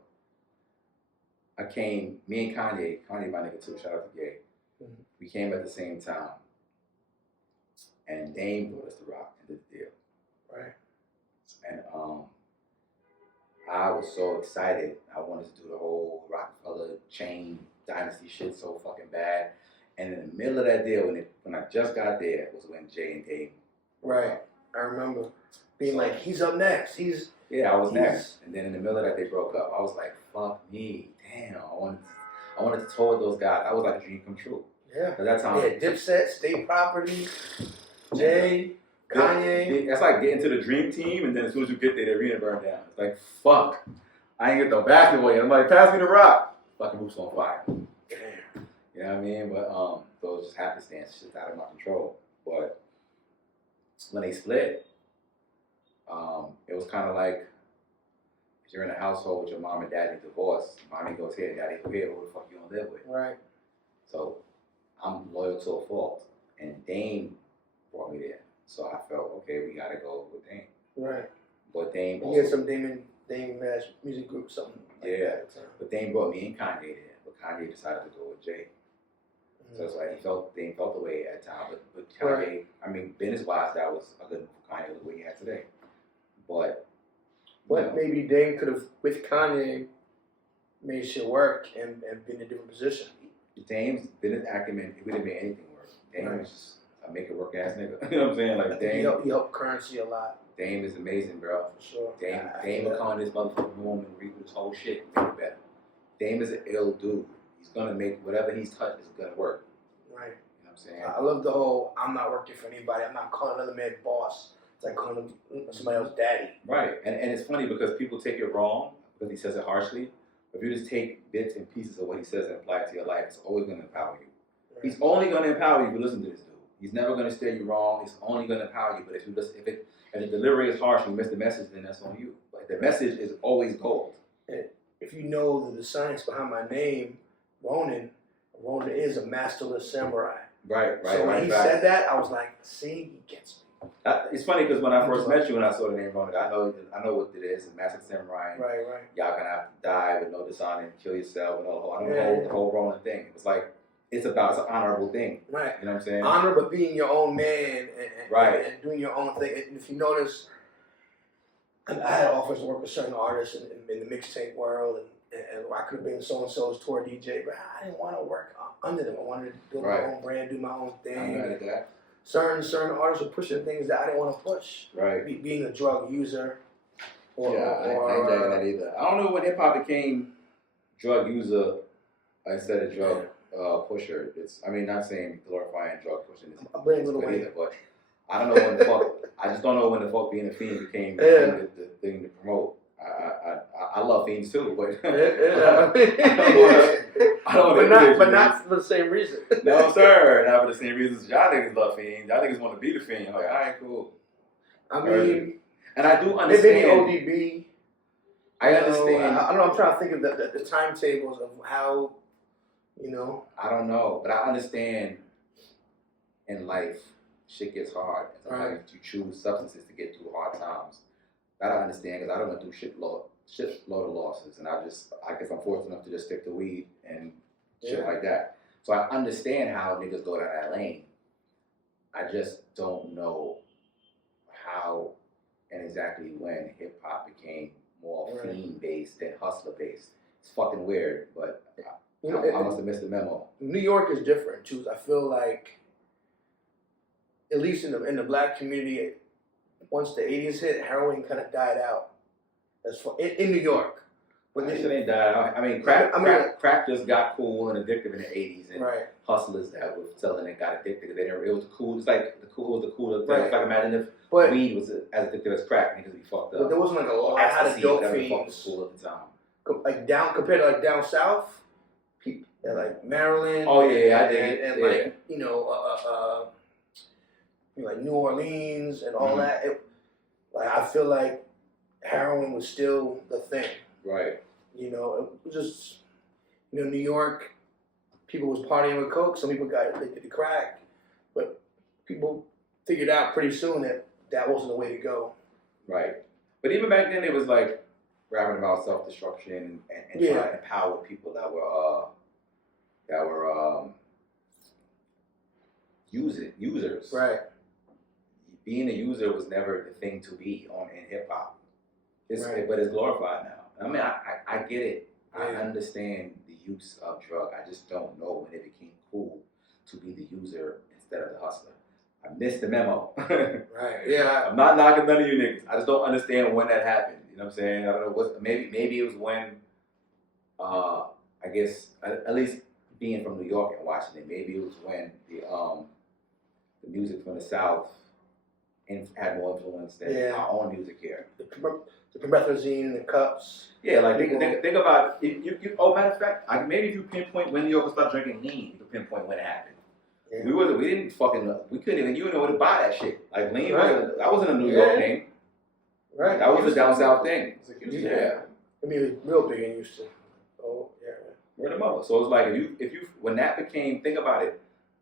me and Kanye my nigga too, shout out to Gay. We came at the same time. And Dame brought us to rock and did the deal. Right. And I was so excited. I wanted to do the whole Rocafella chain dynasty shit so fucking bad. And in the middle of that deal, when I just got there, was when Jay and Dame. Right. I remember being like, he's up next. I was next. And then in the middle of that, they broke up. I was like, fuck me. Damn. I wanted to tour with those guys. That was like a dream come true. Yeah. At that time. Yeah, Dipset, State Property, Jay, Kanye. That's like getting to the dream team, and then as soon as you get there, the arena burned down. It's like, fuck. I ain't get the basketball yet. I'm like, pass me the rock. Fucking roof's on fire. Damn. You know what I mean? But so it was just happenstance, shit out of my control. But when they split, it was kind of like if you're in a household with your mom and dad divorced. Mommy goes here, daddy go here. Who the fuck you gonna live with? Right. So I'm loyal to a fault, and Dame brought me there. So I felt okay. We gotta go with Dame. Right. But Dame. You had some Dame music group, something. Like that. But Dame brought me and Kanye there. But Kanye decided to go with Jay. So it's like Dame felt the way at the time. But Kanye, I mean, business-wise, that was a good for Kanye the way he had today. But maybe Dame could have, with Kanye, made shit work and be in a different position. Dame's business acumen, he wouldn't make anything work. Dame was just a make it work ass nigga. You know what I'm saying? Like Dame, he helped currency a lot. Dame is amazing, bro. For sure. Dame will come in this motherfucking room and read this whole shit and make it better. Dame is an ill dude. He's gonna make whatever he's touched is gonna work. Right. You know what I'm saying? I love the whole I'm not working for anybody. I'm not calling another man boss. It's like calling somebody else daddy. Right. And it's funny because people take it wrong because he says it harshly. If you just take bits and pieces of what he says and apply it to your life, it's always gonna empower you. Right. He's only gonna empower you if you listen to this dude. He's never gonna steer you wrong. He's only gonna empower you. But if you listen, if the delivery is harsh and you miss the message, then that's on you. But the message is always gold. And if you know the science behind my name, Ronin is a masterless samurai. Right. So when he said that, I was like, see, he gets me. It's funny because when I first met you and I saw the name Ronin, I know what it is, a master samurai. Right. Y'all gonna have to die with no dishonor and kill yourself and the whole Ronin thing. It's like it's an honorable thing. Right. You know what I'm saying? Honor, but being your own man and doing your own thing. And if you notice, I had offers to work with certain artists in the mixtape world, and I could have been so and so's tour DJ, but I didn't want to work under them. I wanted to build my own brand, do my own thing. I'm mad at that. Certain artists were pushing things that I didn't want to push. Right. Being a drug user. I ain't jacking that either. I don't know when hip hop became drug user instead of drug pusher. Not saying glorifying drug pushing is I blame Lil Wayne either, but I don't know when the fuck. I just don't know when the fuck being a fiend became the thing to promote. I love fiends too, but I don't but not for the same reason. No, sir, not for the same reasons. Y'all niggas love fiends. Y'all niggas want to be the fiend. I'm like, all right, cool. I mean, and I do understand. Maybe ODB. I understand. I don't know. I'm trying to think of the timetables of how, I don't know, but I understand. In life, shit gets hard. Sometimes you choose substances to get through hard times. That I understand because I don't want to do shitload of losses, and I guess I'm fortunate enough to just stick to weed and shit like that. So I understand how niggas go down that lane. I just don't know how and exactly when hip hop became more fiend based than hustler based. It's fucking weird, but I must have missed the memo. New York is different too. I feel like, at least in the black community, once the 80s hit, heroin kind of died out. In New York. But this shit ain't died out. I mean, crack just got cool and addictive in the 80s, and hustlers that were selling it got addicted. It was cool. It's like the cool. It's like imagine if weed was as addictive as crack, niggas be fucked up. But there wasn't like a lot of dope fiends. Cool at the time. Compared to like down south, people like Maryland. Oh yeah, I did. And like like New Orleans and all that. I feel like heroin was still the thing. Right. It was just, New York, people was partying with coke. Some people got addicted to crack, but people figured out pretty soon that wasn't the way to go. Right. But even back then, it was like rapping about self-destruction and trying to empower people that were users. Right. Being a user was never the thing to be in hip hop. But it's glorified now. I mean, I get it. I understand the use of drug. I just don't know when it became cool to be the user instead of the hustler. I missed the memo. Right. Yeah. I'm not knocking none of you niggas. I just don't understand when that happened. You know what I'm saying? I don't know maybe it was when I guess at least being from New York and watching it, maybe it was when the music from the South had more influence than our own music here. The promethazine, the cups. Yeah, like think about matter of fact, maybe if you pinpoint when New Yorkers started drinking lean, you could pinpoint when it happened. Yeah. We couldn't even know where to buy that shit. Like lean, that wasn't a New York thing. Right. That was a down south thing. Yeah. I mean, it was real big in Houston. Oh yeah. Word of mother. So it's like if you when that became, think about it,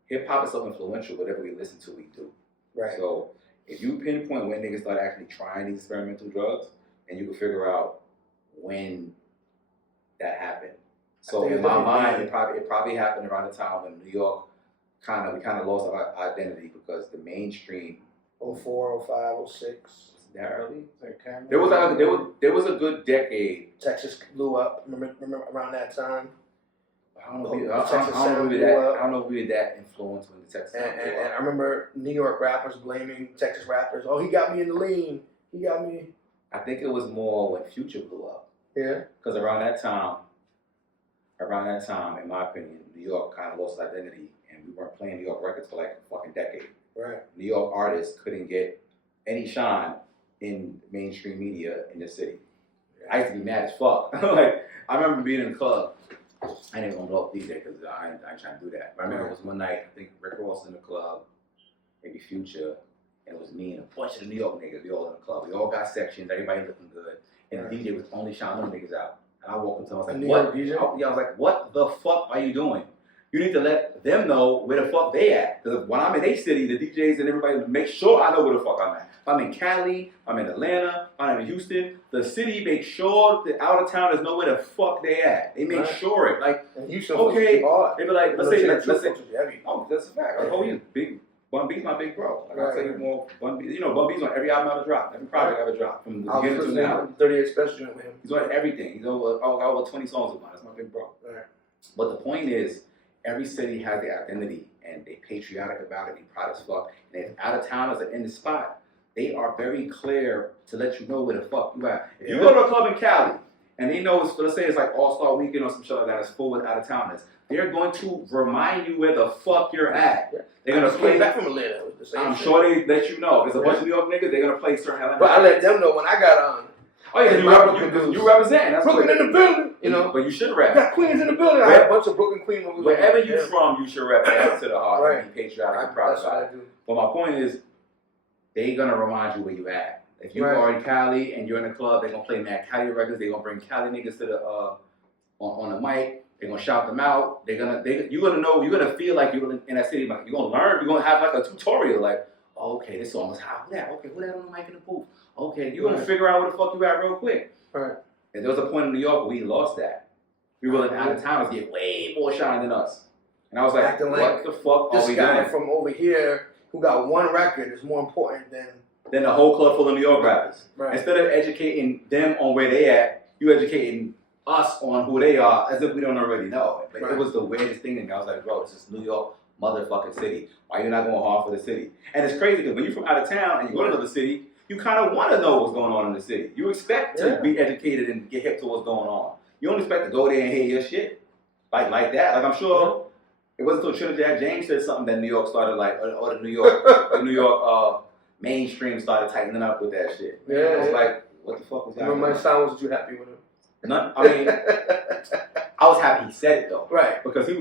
hip hop is so influential. Whatever we listen to, we do. Right. So if you pinpoint when niggas start actually trying these experimental drugs, and you can figure out when that happened. So in my mind, it probably happened around the time when New York we kind of lost our identity because the mainstream 04, 05, 06. that early. Like Cameron. There was a good decade. Texas blew up. Remember around that time? I don't know if we were that influenced when the Texas And I remember New York rappers blaming Texas rappers. Oh, he got me in the lean. He got me. I think it was more when Future blew up. Yeah. Because around that time, in my opinion, New York kind of lost identity, and we weren't playing New York records for like a fucking decade. Right. New York artists couldn't get any shine in mainstream media in the city. Yeah. I used to be mad as fuck. Like, I remember being in the club. I didn't want to blow up DJ because I ain't trying to do that. But I remember it was one night, I think Rick Ross in the club, maybe Future, and it was me and a bunch of the New York niggas. We all in the club. We all got sections. Everybody looking good. And the DJ was only shouting them niggas out. And I walked into him, I was like, what? I was like, what the fuck are you doing? You need to let them know where the fuck they at. Because when I'm in a city, the DJs and everybody make sure I know where the fuck I'm at. If I'm in Cali, I'm in Atlanta, I'm in Houston, the city makes sure the out of towners know where the fuck they at. They make sure it. Like, okay, they be like, let's say, oh, that's a fact. Like, oh, he's big. Bun B's my big bro. Like, I'll tell you more. Bun B, Bun B's on every album I ever dropped, every project I ever dropped. From the beginning to now. 38 Spesh joint with him. He's on everything. He's over 20 songs with mine. That's my big bro. Right. But the point is, every city has their identity, and they patriotic about it, they proud as fuck. And if out-of-towners are in the spot, they are very clear to let you know where the fuck you at. If you go to a club in Cali, and they know, let's say it's like All-Star Weekend or some shit like that, it's full with out-of-towners, they're going to remind you where the fuck you're at. Yeah. They're going to play back from Atlanta. I'm sure they let you know. There's a bunch of New York niggas, they're going to play certain Atlanta. But I let them know when I got on. Oh yeah, you represent. That's Brooklyn in the building, you know. But you should rep. You got Queens in the building. I had a bunch of Brooklyn Queens. Wherever you're from, you should rep that to the heart right. and be patriotic and proud of it. But my point is, they're gonna remind you where you at. If you are in Cali and you're in a club, they're gonna play mad Cali records. They're gonna bring Cali niggas to the on the mic. They're gonna shout them out. You're gonna know. You're gonna feel like you're in that city. Like, you're gonna learn. You're gonna have like a tutorial. Like, oh, okay, this song is hot. Who that? Okay, who that on the mic in the booth? Okay, you're gonna figure out where the fuck you at real quick. Right. And there was a point in New York where we lost that. We were letting out-of-towners get way more shine than us. And I was like, what the fuck are we doing? This guy from over here who got one record is more important than the whole club full of New York rappers. Right. Instead of educating them on where they at, you educating us on who they are as if we don't already know. But it was the weirdest thing to me. I was like, bro, this is New York motherfucking city. Why you not going hard for the city? And it's crazy because when you're from out of town and you go to another city, you kind of want to know what's going on in the city. You expect to be educated and get hip to what's going on. You don't expect to go there and hear your shit like that. Like, I'm sure it wasn't until Trinidad James said something that New York started like, or the New York mainstream started tightening up with that shit. Yeah, it's like, what the fuck was that? Remember my sound, was you happy with him? None. I mean, I was happy he said it though. Right. Because he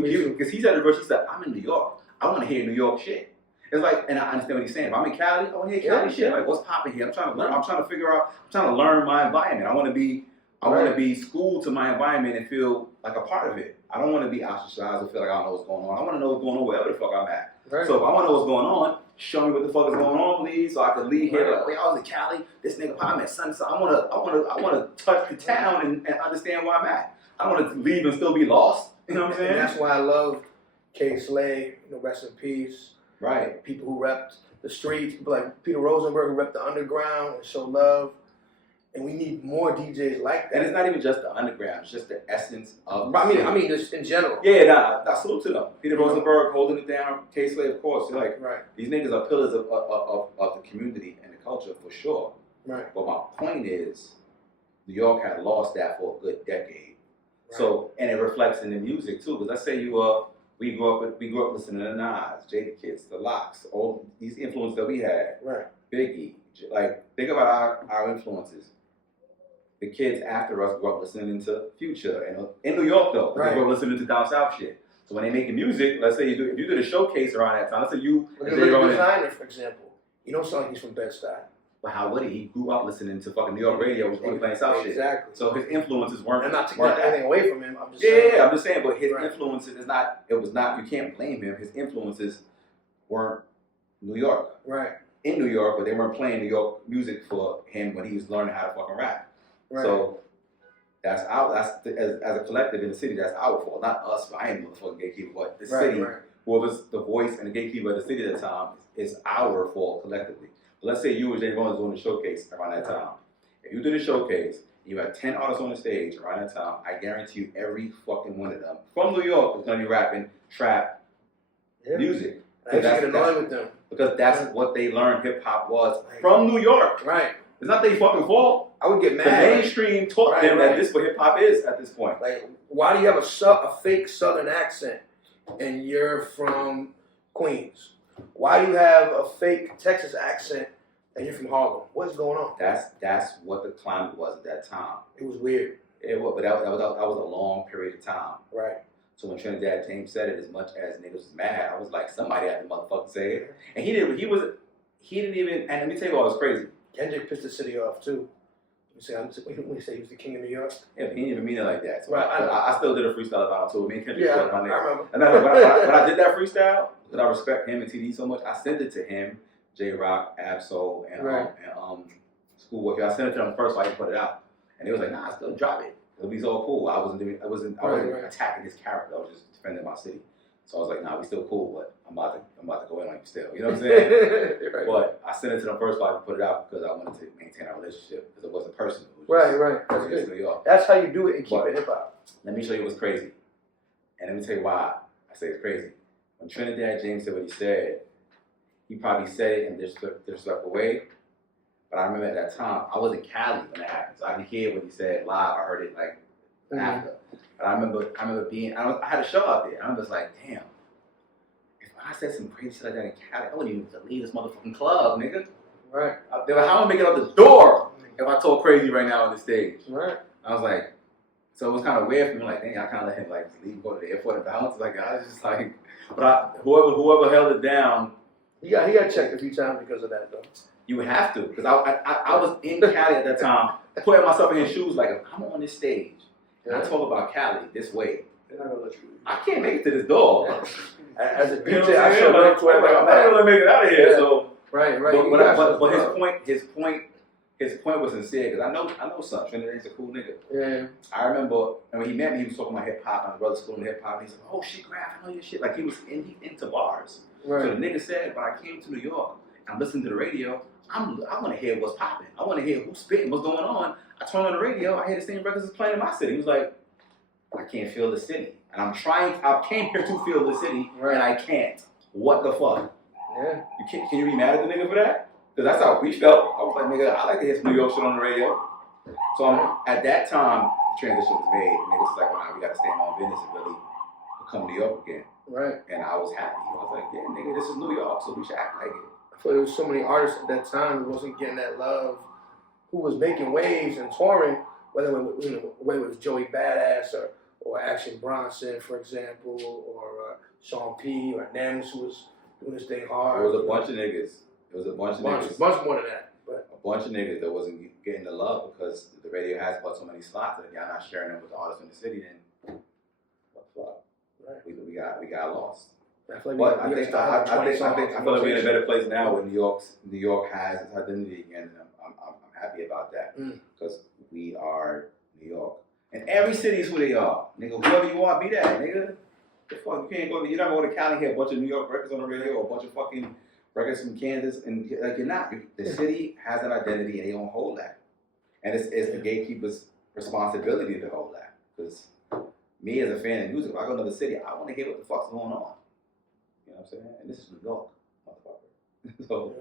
said it, bro. He said, I'm in New York. I want to hear New York shit. It's like, and I understand what he's saying. If I'm in Cali, I want to hear Cali shit. Like, what's popping here? I'm trying to learn. I'm trying to figure out. I'm trying to learn my environment. I want to be schooled to my environment and feel like a part of it. I don't want to be ostracized and feel like I don't know what's going on. I want to know what's going on wherever the fuck I'm at. Right. So if I want to know what's going on, show me what the fuck is going on, please, so I can leave here. Like, wait, I was in Cali. This nigga probably at Sunset. I want to touch the town and understand where I'm at. I don't want to leave and still be lost. You know what I'm saying? And that's why I love K. Slay. Rest in peace. Right. People who repped the streets, people like Peter Rosenberg who repped the underground and show love. And we need more DJs like that. And it's not even just the underground; it's just the essence of. I mean, just in general. Yeah, I salute to them. Peter Rosenberg holding it down. K. Slay, of course. Like, these niggas are pillars of the community and the culture for sure. Right. But my point is, New York had lost that for a good decade. Right. So, and it reflects in the music too. Because let's say we grew up listening to Nas, Jada Kids, The Lox, all these influences that we had. Right. Biggie. Like, think about our influences. The kids after us grew up listening to Future, and in New York though, they grew up listening to down south shit. So when they making music, let's say if you did a showcase around that time, let's say you. Look at Designer, for example. You don't sound like he's from Bed-Stuy. But how would he? He grew up listening to fucking New York radio, was only playing south shit. Exactly. So his influences weren't. I'm not taking anything away from him. I'm just saying. Yeah, I'm just saying. But his influences is not. It was not. You can't blame him. His influences weren't New York. Right. In New York, but they weren't playing New York music for him when he was learning how to fucking rap. Right. So as a collective in the city, that's our fault, not us. I ain't the motherfucking gatekeeper, but the city, whoever's the voice and the gatekeeper of the city at the time, is our fault collectively. let's say you or J-Ronin was doing the showcase around that time. If you did a showcase, you had 10 artists on the stage around that time, I guarantee you every fucking one of them from New York is going to be rapping trap music. I used to get annoyed with them. Because that's what they learned hip hop was from New York. Right. It's not their fucking fault. I would get mad. The mainstream taught them that this is what hip hop is at this point. Like, why do you have a fake Southern accent and you're from Queens? Why do you have a fake Texas accent and you're from Harlem? What's going on? That's what the climate was at that time. It was weird. It was, but that was a long period of time. Right. So when Trinidad James said it, as much as niggas was mad, I was like, somebody had to motherfucking say it. And he didn't even, and let me tell you what was crazy. Kendrick pissed the city off too. When you say he was the king of New York? Yeah, but he didn't even mean it like that. So right. I still did a freestyle about him too. Me and Kendrick I my nigga. I remember. And when I did that freestyle, because I respect him and TD so much, I sent it to him, J-Rock, Absol, and Schoolboy. I sent it to them first so I could put it out. And they was like, nah, still drop it. It'll be so cool. I wasn't attacking his character. I was just defending my city. So I was like, nah, we still cool, but I'm about to go in on you still. You know what I'm saying? Right. But I sent it to them first so I could put it out because I wanted to maintain our relationship because it wasn't personal. It was Right. That's good. New York. That's how you do it and keep it hip hop. Let me show you what's crazy. And let me tell you why I say it's crazy. When Trinidad James said what he said, he probably said it in a disrespectful way. But I remember at that time, I was in Cali when it happened. So I didn't hear what he said live. I heard it like after. But I remember being, I had a show out there. I was like, damn, if I said some crazy shit like that in Cali, I wouldn't even leave this motherfucking club, nigga. Right. They were like, how am I making out the door if I talk crazy right now on the stage? Right. I was like, so it was kind of weird for me. Like, dang, I kind of let him like leave, go to the airport and bounce. Like, I was just like, but whoever held it down. He got checked a few times because of that though. You have to, because I was in Cali at that time, putting myself in his shoes. Like, if I'm on this stage and I talk about Cali this way, they're not gonna let you leave. I can't make it to this door. As a You know DJ, what I'm I saying? showed up to I'm not gonna make it out of here. Yeah. So, right. But his point was sincere because I know son. Trinidad's a cool nigga. Yeah. I remember, and when he met me, he was talking about hip hop. My brother's school in hip hop. He's like, "Oh shit, Grafh, I know your shit." Like he was into bars. Right. So the nigga said, when I came to New York, I'm listening to the radio. I want to hear what's popping. I want to hear who's spitting, what's going on. I turn on the radio. I hear the same records that's playing in my city. He was like, I can't feel the city, and I came here to feel the city, and I can't. What the fuck? Yeah. Can you be mad at the nigga for that? Because that's how we felt. I was like, nigga, I like to hear some New York shit on the radio. So at that time, the transition was made, and niggas was like, well, now we got to stay in our business and really become New York again. Right. And I was happy. I was like, yeah, nigga, this is New York, so we should act like it. I feel there was so many artists at that time who wasn't getting that love, who was making waves and touring, whether it was Joey Badass or Action Bronson, for example, or Sean P. or Nems, who was doing this thing hard. There was a bunch of niggas. Bunch more than that. But a bunch of niggas that wasn't getting the love because the radio has but so many slots, and if y'all not sharing them with the artists in the city, then what the fuck? Right. We got lost. I feel like I feel like we're in a better place now where New York has its identity again, and I'm happy about that because we are New York, and every city is who they are, nigga. Whoever you are, be that, nigga. The fuck, you're not going to Cali and hear a bunch of New York records on the radio or a bunch of fucking records from Kansas, and like you're not. The city has an identity, and they don't hold that, and it's the gatekeeper's responsibility to hold that. Because me as a fan of music, if I go to another city, I want to hear what the fuck's going on. You know what I'm saying? And this is New York, motherfucker. So,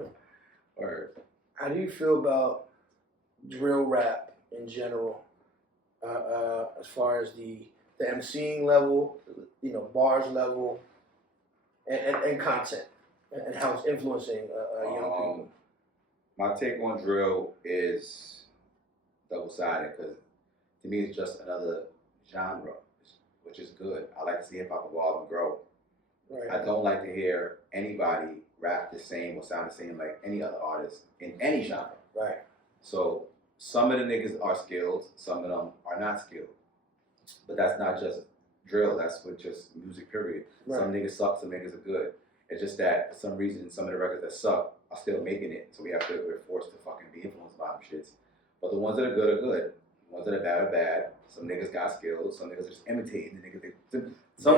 or how do you feel about drill rap in general, as far as the MCing level, bars level, and content, and how it's influencing young people? My take on drill is double-sided because to me it's just another genre, which is good. I like to see hip-hop evolve and grow. Right. I don't like to hear anybody rap the same or sound the same like any other artist in any genre. Right. So some of the niggas are skilled, some of them are not skilled. But that's not just drill, that's with just music, period. Right. Some niggas suck, some niggas are good. It's just that for some reason some of the records that suck are still making it, so we're forced to fucking be influenced by them shits. But the ones that are good are good. The ones that are bad are bad. Some niggas got skills, some niggas are just imitating the niggas.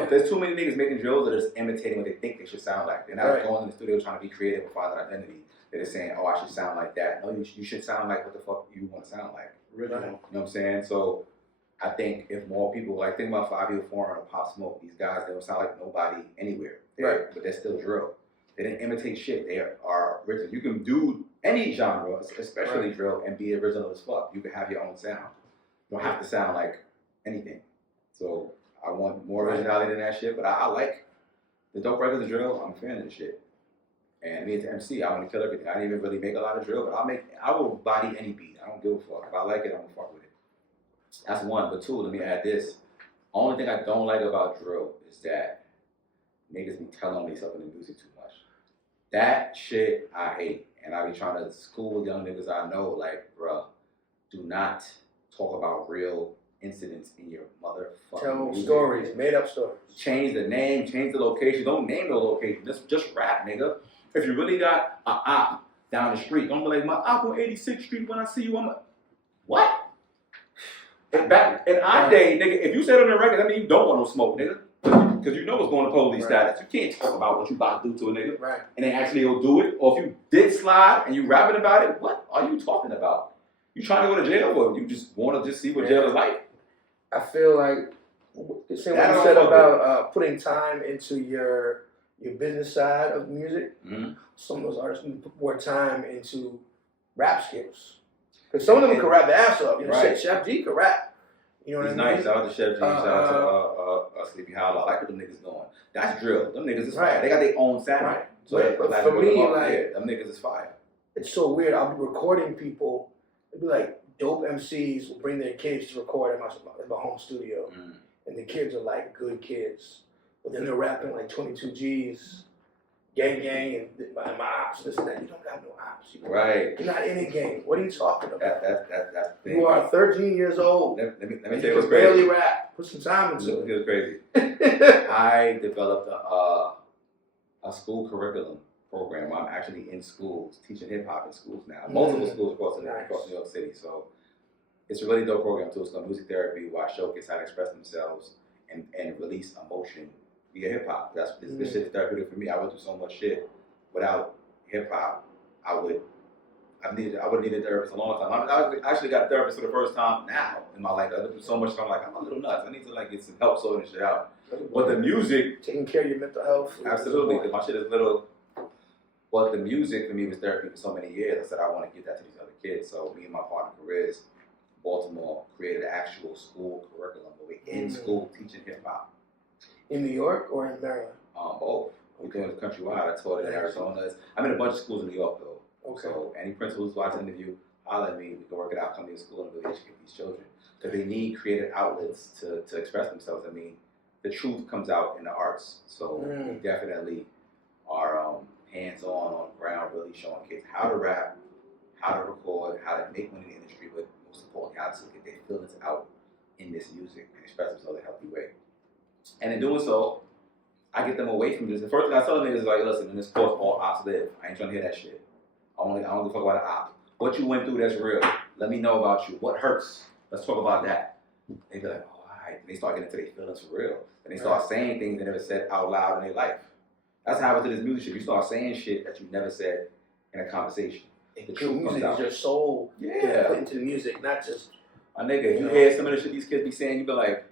There's too many niggas making drills that are just imitating what they think they should sound like. They're not going in the studio trying to be creative or find an identity. They're just saying, oh, I should sound like that. No, you should sound like what the fuck you want to sound like. Original. You know what I'm saying? So I think if more people, like think about Fabio Foreign or Pop Smoke, these guys, they don't sound like nobody anywhere. Right. But they're still drill. They didn't imitate shit. They are original. You can do any genre, especially drill, and be original as fuck. You can have your own sound. You don't have to sound like anything. So I want more originality than that shit, but I like the dope records of drill. I'm a fan of the shit. And me as MC, I want to kill everything. I didn't even really make a lot of drill, but I will body any beat. I don't give a fuck. If I like it, I'm gonna fuck with it. That's one. But two, let me add this. Only thing I don't like about drill is that niggas be telling me something in music too much. That shit I hate. And I be trying to school young niggas I know, like, bruh, do not talk about real incidents in your motherfucking Tell music. stories, made up stories. Change the name, change the location. Don't name the location. Just rap, nigga. If you really got a op down the street, don't be like, my op on 86th Street, when I see you, I'm like, what? Back in our day, nigga, if you said on the record, that means you don't want no smoke, nigga. Because you know what's going to police status. You can't talk about what you about to do to a nigga. Right. And they actually will do it. Or if you did slide and you rapping about it, what are you talking about? You trying to go to jail or you just want to just see what jail is like? I feel like the same way you said about putting time into your business side of music. Mm-hmm. Some of those artists need to put more time into rap skills. Because some of them can rap the ass off. You know, Right. Chef G can rap. You know what He's I mean? nice. Shout out to Chef G. Shout out to Sleepy Hollow. I like what them niggas doing. That's drill. Them niggas is fire. Right. They got their own sound. Right. So But for me, like, them niggas is fire. it's so weird. I'll be recording people. It'd be like dope MCs will bring their kids to record in my home studio. Mm. And the kids are like good kids. But then they're rapping like 22 G's, gang, and my ops, this and that. You don't got no ops. Right. You're not in a gang. What are you talking about? That's the thing. You are 13 years old. Let me tell You you what's can barely crazy. rap. Put some time into It was crazy. it. I developed a school curriculum program. I'm actually in schools, teaching hip hop in schools now. Multiple schools across New York City. So it's a really dope program too. It's called Music Therapy, where I showcase how to express themselves and release emotion via hip hop. This shit is therapeutic for me. I went through so much shit. Without hip hop, I would have needed a therapist a long time. I actually got a therapist for the first time now in my life. I went through so much. I'm like, I'm a little nuts. I need to like get some help sorting this shit out. But the music, Taking care of your mental health. absolutely, because my shit is little. But the music for me was therapy for so many years. I said I want to get that to these other kids. So me and my partner, Chaz, Baltimore, created an actual school curriculum where we're in school teaching hip hop. In New York or in Maryland? Both. We're doing it countrywide. I taught it in Arizona. I'm in a bunch of schools in New York though. Okay. So any principals watch the interview, holler at me. We can work it out. Come to the school and really educate these children because they need creative outlets to express themselves. I mean, the truth comes out in the arts. So we definitely are hands-on on the ground, really showing kids how to rap, how to record, how to make money in the industry, but most importantly, how to get their feelings out in this music and express themselves in a healthy way. And in doing so, I get them away from this. The first thing I tell them is like, listen, in this course, all ops live. I ain't trying to hear that shit. I don't give a fuck about an op. What you went through that's real. Let me know about you. What hurts? Let's talk about that. They be like, oh, all right. And they start getting into their feelings for real. And they start saying things they never said out loud in their life. That's how it happens to this music shit. You start saying shit that you never said in a conversation. The truth comes out. Your soul put into the music, not just. My nigga, if you hear some of the shit these kids be saying, you be like,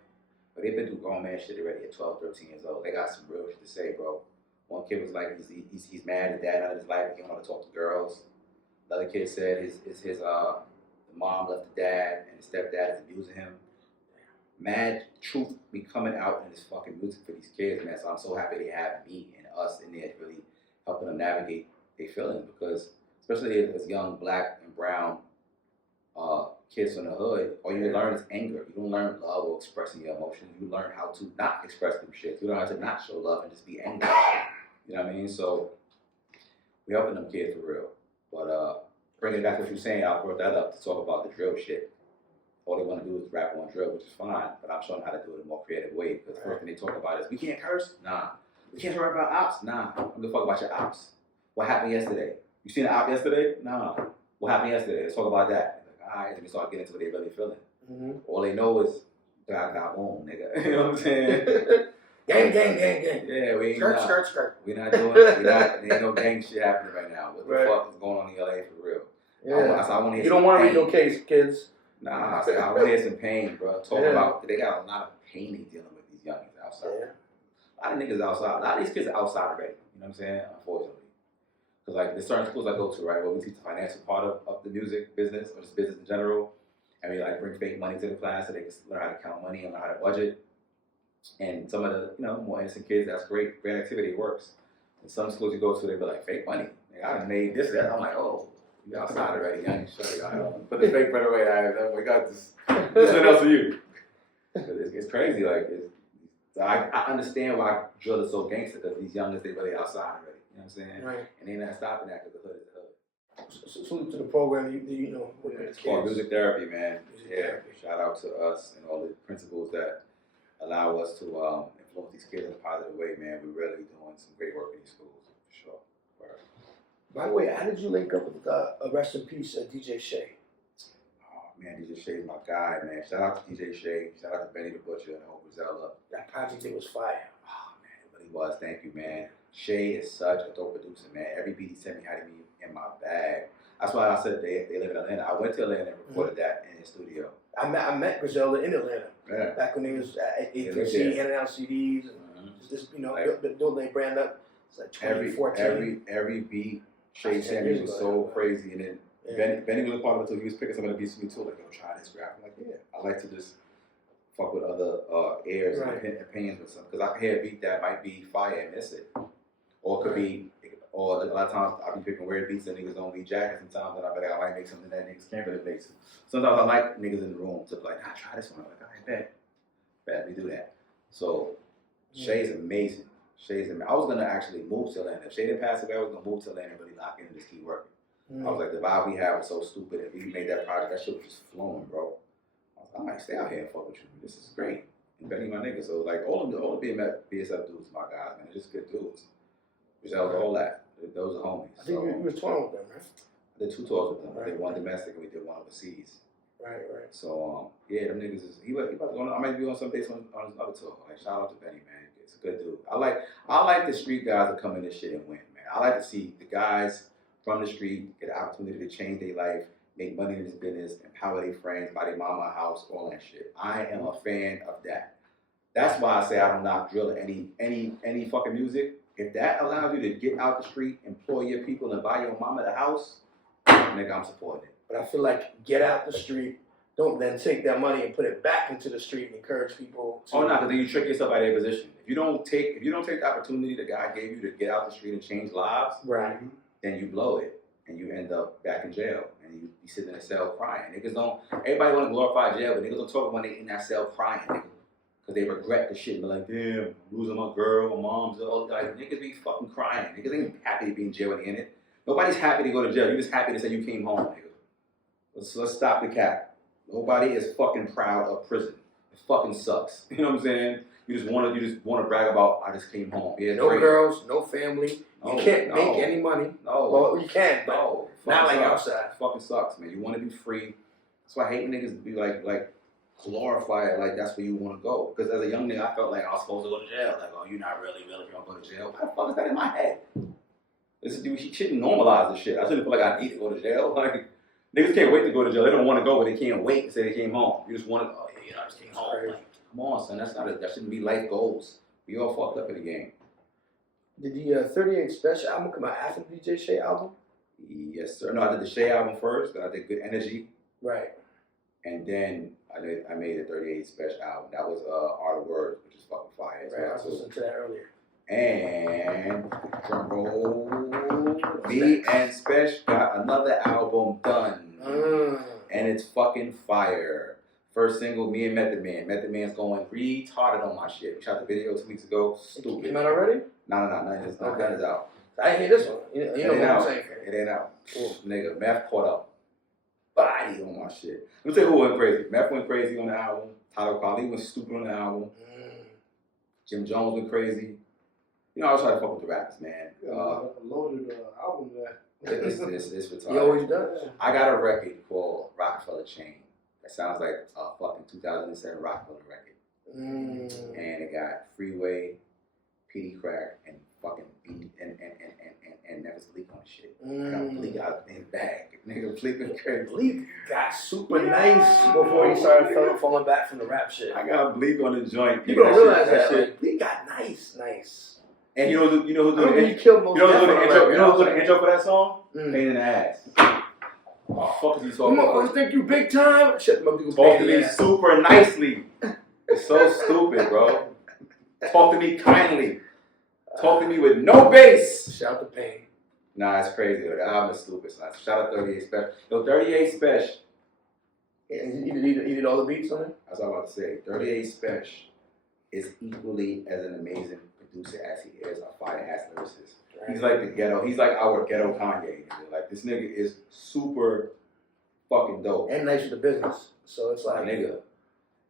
but they've been through grown man shit already at 12, 13 years old. They got some real shit to say, bro. One kid was like, he's mad at dad out of his life. He don't want to talk to girls. Another kid said his mom left the dad and his stepdad is abusing him. Mad truth be coming out in this fucking music for these kids, man. So I'm so happy they have me and us in there really helping them navigate their feelings because especially as young black and brown kids from the hood, all you learn is anger. You don't learn love or expressing your emotions. You learn how to not express them shit. You learn how to not show love and just be angry. You know what I mean? So we're helping them kids for real. But bringing back what you're saying, I brought that up to talk about the drill shit. All they want to do is rap on drill, which is fine, but I'm showing them how to do it in a more creative way. Because the first thing they talk about is, we can't curse? Nah. We can't talk about ops? Nah. I'm gonna fuck about your ops. What happened yesterday? You seen an op yesterday? Nah. What happened yesterday? Let's talk about that. Like, all right, and we start getting into what they really feeling. All they know is, God, boom, nigga. You know what I'm saying? Gang. Yeah, we ain't Skirt. We not doing it. There ain't no gang shit happening right now. What the fuck is going on in LA for real? Yeah. You don't want to read no case, kids. Nah, I want to hear some pain, bro. Talk about, they got a lot of pain they dealing with, these youngins outside. Yeah. A lot of niggas outside. A lot of these kids are outside already. You know what I'm saying? Unfortunately. Because like there's certain schools I go to, right, where we teach the financial part of the music business or just business in general, and we like bring fake money to the class so they can learn how to count money and learn how to budget. And some of the more innocent kids, that's great activity, it works. And some schools you go to, they be like fake money. Like, I done made this, that. I'm like, oh, you outside already, young. Put the fake bread away. I got this. This is else for you. It's crazy. Like I understand why drill is so gangster because these youngins they really outside already. You know what I'm saying? Right. And they're not stopping that because the hood is the hood. Salute to the program. It's called music therapy, man. Therapy. Shout out to us and all the principals that allow us to influence these kids in a positive way, man. We're really doing some great work in these schools, for sure. Right. By the way, how did you link up with rest in peace, DJ Shay? Oh, man, DJ Shay is my guy, man. Shout out to DJ Shay. Shout out to Benny the Butcher and Hope Rosella. That project was fire. Oh, man, it really was. Thank you, man. Shay is such a dope producer, man. Every beat he sent me had to be in my bag. That's why I said they live in Atlanta. I went to Atlanta and recorded that in his studio. I met Griselda in Atlanta. Yeah. Back when they was at A3C, handing out CDs and just building their brand up. It's like 2014. Every beat Shay sent me was so crazy, and then Benny was a part of it too. He was picking some of the beats for me too. Like, yo, try this Grafh. I'm like, yeah. I like to just fuck with other airs and opinions with some, because I can hear a beat that might be fire and miss it, or it could be. Or a lot of times I be picking weird beats that niggas don't be jacking sometimes, and I might make something that niggas can't really make. Sometimes I like niggas in the room to be like, try this one. I'm like, all right, bet, we do that. So Shay's amazing. I was gonna actually move to Atlanta. If Shay didn't pass away, I was gonna move to Atlanta and really lock in and just keep working. I was like, the vibe we had was so stupid, and we made that project, that shit was just flowing, bro. I was like, I might stay out here and fuck with you. This is great. And Benny, my nigga. So like all the BSF dudes, my guys, man, they're just good dudes. Griselda, all that. Those are homies. I think you was touring with them, right? I did 2 tours with them. I did one domestic and we did one overseas. Right. So them niggas is he about to go on, I might be on some dates on his other tour. Like shout out to Benny, man. It's a good dude. I like the street guys that come in this shit and win, man. I like to see the guys from the street get the opportunity to change their life, make money in this business, empower their friends, buy their mama a house, all that shit. I am a fan of that. That's why I say I don't knock drill or any fucking music. If that allows you to get out the street, employ your people, and buy your mama the house, nigga, I'm supporting it. But I feel like get out the street, don't then take that money and put it back into the street and encourage people to... Oh, no, because then you trick yourself out of their position. If you don't take the opportunity that God gave you to get out the street and change lives, right, then you blow it and you end up back in jail and you sitting in a cell crying. Everybody want to glorify jail, but niggas don't talk when they in that cell crying, nigga. Because they regret the shit and be like, damn, I'm losing my girl, my mom's, all like, niggas be fucking crying. Niggas ain't happy to be in jail at the end. Nobody's happy to go to jail. You're just happy to say you came home, nigga. Let's stop the cap. Nobody is fucking proud of prison. It fucking sucks. You know what I'm saying? You just want to brag about, I just came home. Yeah, no girls, no family. You can't make any money. No. Well, you can, but not like sucks. outside. It fucking sucks, man. You want to be free. That's why I hate niggas be like glorify it like that's where you want to go. Because as a young nigga, I felt like I was supposed to go to jail. Like, oh, you're not really if you don't go to jail. How the fuck is that in my head? She shouldn't normalize this shit. I shouldn't feel like I need to go to jail. Like, niggas can't wait to go to jail. They don't want to go, but they can't wait to say they came home. You just want to, oh yeah, I just came home. Like, come on, son. That shouldn't be life goals. We all fucked up in the game. Did the 38 Spesh album come out after the DJ Shay album? Yes, sir. No, I did the Shay album first. Then I did Good Energy. Right. And then I made a 38 Spesh album. That was Art of Words, which is fucking fire. Right, I was listening to that earlier. And drum roll, me and Spesh got another album done. And it's fucking fire. First single, me and Method Man. Method Man's going retarded on my shit. We shot the video 2 weeks ago. Stupid. Came out already? No. None is out. I didn't hear this one. You know what I'm saying? It ain't out. Nigga, Meth caught up. Body on my shit. Let me tell you who went crazy. Meth went crazy on the album. Tyler Kweli went stupid on the album. Jim Jones went crazy. You know, I was trying to fuck with the rappers, man. Loaded album there. It's retarded. He always does. I got a record called Rocafella Chain. That sounds like a fucking 2007 Rocafella record. And it got Freeway, PD Crack, and fucking Beat and Nevis Bleak on shit. I got Bleak out in his bag. Nigga, Bleak was crazy. Bleak got super nice before he started falling back from the rap shit. I got Bleak on the joint. People don't realize that. shit. Like, Bleak got nice. And you know who's doing the intro? killed most You know who's doing the intro for that song? Mm. Pain in the ass. What the fuck is he You talking about? motherfuckers think you big time? Shit, motherfuckers Talk to me super nicely. It's so stupid, bro. Talk to me kindly. Talk to me with no bass. Shout out to Pain. Nah, it's crazy. The album is stupid. So shout out 38 Spesh. Yo, 38 Spesh. And you did all the beats on it? That's what I was about to say. 38 Spesh is equally as an amazing producer as he is a fire-ass lyricist. He's like the ghetto. He's like our ghetto Kanye. Nigga. Like, this nigga is super fucking dope. And nice with the business. So it's My like... nigga.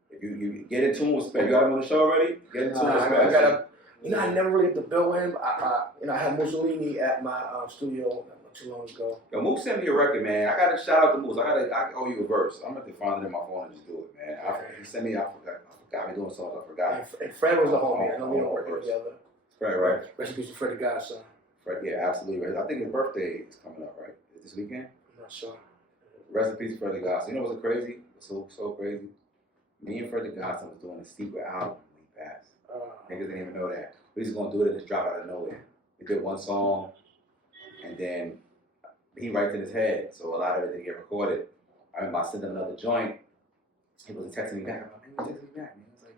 If you get in tune with Spesh, you got him on the show already? Get in tune with Spesh. I gotta... I never really get to bill with him. I had Mussolini at my studio not too long ago. Yo, Moose sent me a record, man. I gotta shout out to Moose. I owe you a verse. I'm gonna have to find it in my phone and just do it, man. He sent me. I forgot. I've been doing songs. I forgot. And Fred was the homie. I know we don't work together. Fred, right? Rest in peace to Freddie Godson. Fred, yeah, absolutely. Right. I think his birthday is coming up, right? Is it this weekend? I'm not sure. Rest in peace to Freddie Godson. You know what's crazy? So crazy. Me and Freddie Godson was doing a secret album when he passed. Niggas didn't even know that. We just gonna do it and just drop out of nowhere. We did one song, and then he writes in his head, so a lot of it didn't get recorded. I remember I sent him another joint. He wasn't texting me back. I'm like, man, text me back, man. I was like,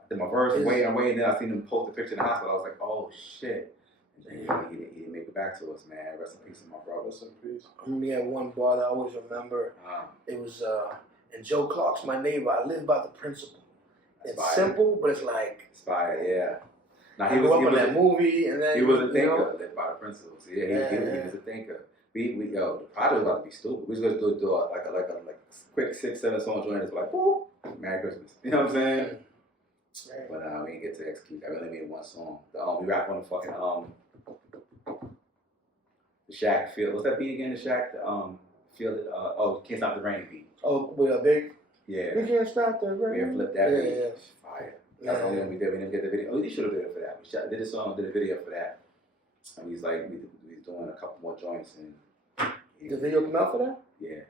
I did my verse, I'm waiting. Then I seen him post a picture in the hospital. I was like, oh shit. And then he didn't make it back to us, man. Rest in peace to my brother. Rest in peace. We had one bar that I always remember. It was, and Joe Clark's my neighbor. I live by the principle. It's fire. Simple, but it's like... Inspired, yeah. Now, he was in that movie, and then... He was a thinker, led by the principles. Yeah, he was a thinker. The project was about to be stupid. We was going to do like a quick 6-7 song joint. It's like, whoop, Merry Christmas. You know what I'm saying? Right. But we didn't get to execute that. We only made one song. We rapped on the fucking the Shaq Field. What's that beat again? The Shaq Field. Can't Stop the Rain beat. Oh, with a big. Yeah. We can't stop the rain. We flipped that beat. Yeah. Fire. That's the only one we did. We didn't get the video. Oh, we should have did it for that. We did a song, did a video for that. And he's like, we was doing a couple more joints and. The video come out for that? Yeah.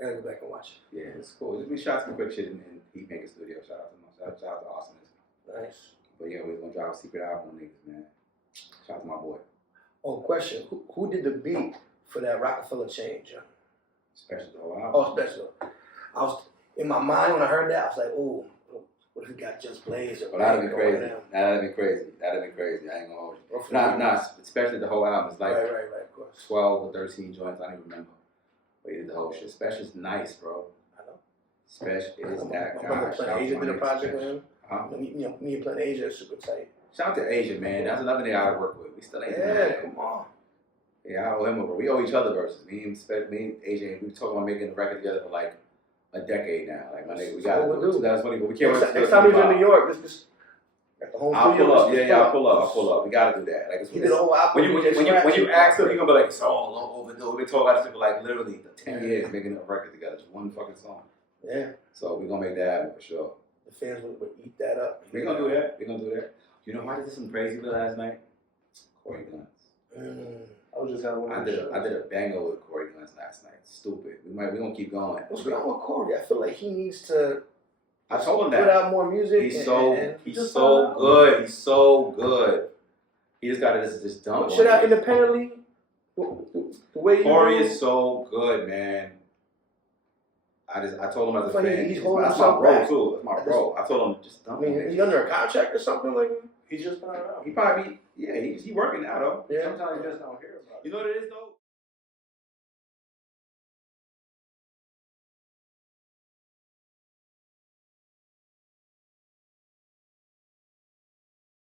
I gotta go back and watch it. Yeah, it's cool. We shot some quick shit in Heat Maker Studio. Shout out to him. Shout out to Awesomeness. Nice. But yeah, we're gonna drop a secret album on niggas, man. Shout out to my boy. Oh, question. Who did the beat for that Rocafella change? Special the whole album. Oh, Special. I was in my mind when I heard that. I was like, "Oh, what if we got Just Blaze?" Or that'd be crazy. That'd be crazy. I ain't gonna hold you. Nah. Especially the whole album. It's like right. Of course. 12 or 13 joints. I don't even remember. But he did the whole shit. Spesh is nice, bro. I know. Spesh is that guy. My brother Planet Asia did a project with him. Huh? Me and Planet Asia are super tight. Shout out to Asia, man. That's another nigga I gotta work with. We still ain't doing that. Come on. Yeah, I owe him over. We owe each other verses. Me and AJ, we talking about making a record together for like a decade now. Like, my nigga, we got to do it. That's funny, but we can't wait. Next time he's in New York, just got the whole I'll pull up. Yeah, I'll pull up. We got to do that. Like, he did a whole album. When you ask him, he's gonna be like, it's all long overdue. We've been talking about this for like literally 10 years making a record together, just one fucking song. Yeah. So we're gonna make that happen for sure. The fans would eat that up. We're gonna do that. You know, I did some crazy with last night. Corey Guns. I was just having one. I did a banger with Corey Guns last night. Stupid. We gonna keep going. What's going on with Corey? I feel like he needs to. I told him that. Put out more music. He's so good. He's so good. He just got to just dump. Shut out independently. The way Corey is so good, man. I told him as a fan. He's holding that's my himself bro back. too. That's my bro. I told him just dump. I mean, is he under a contract or something like? He just put it out. He probably he working now though. Yeah. Sometimes he just don't hear about it. You know what it is though?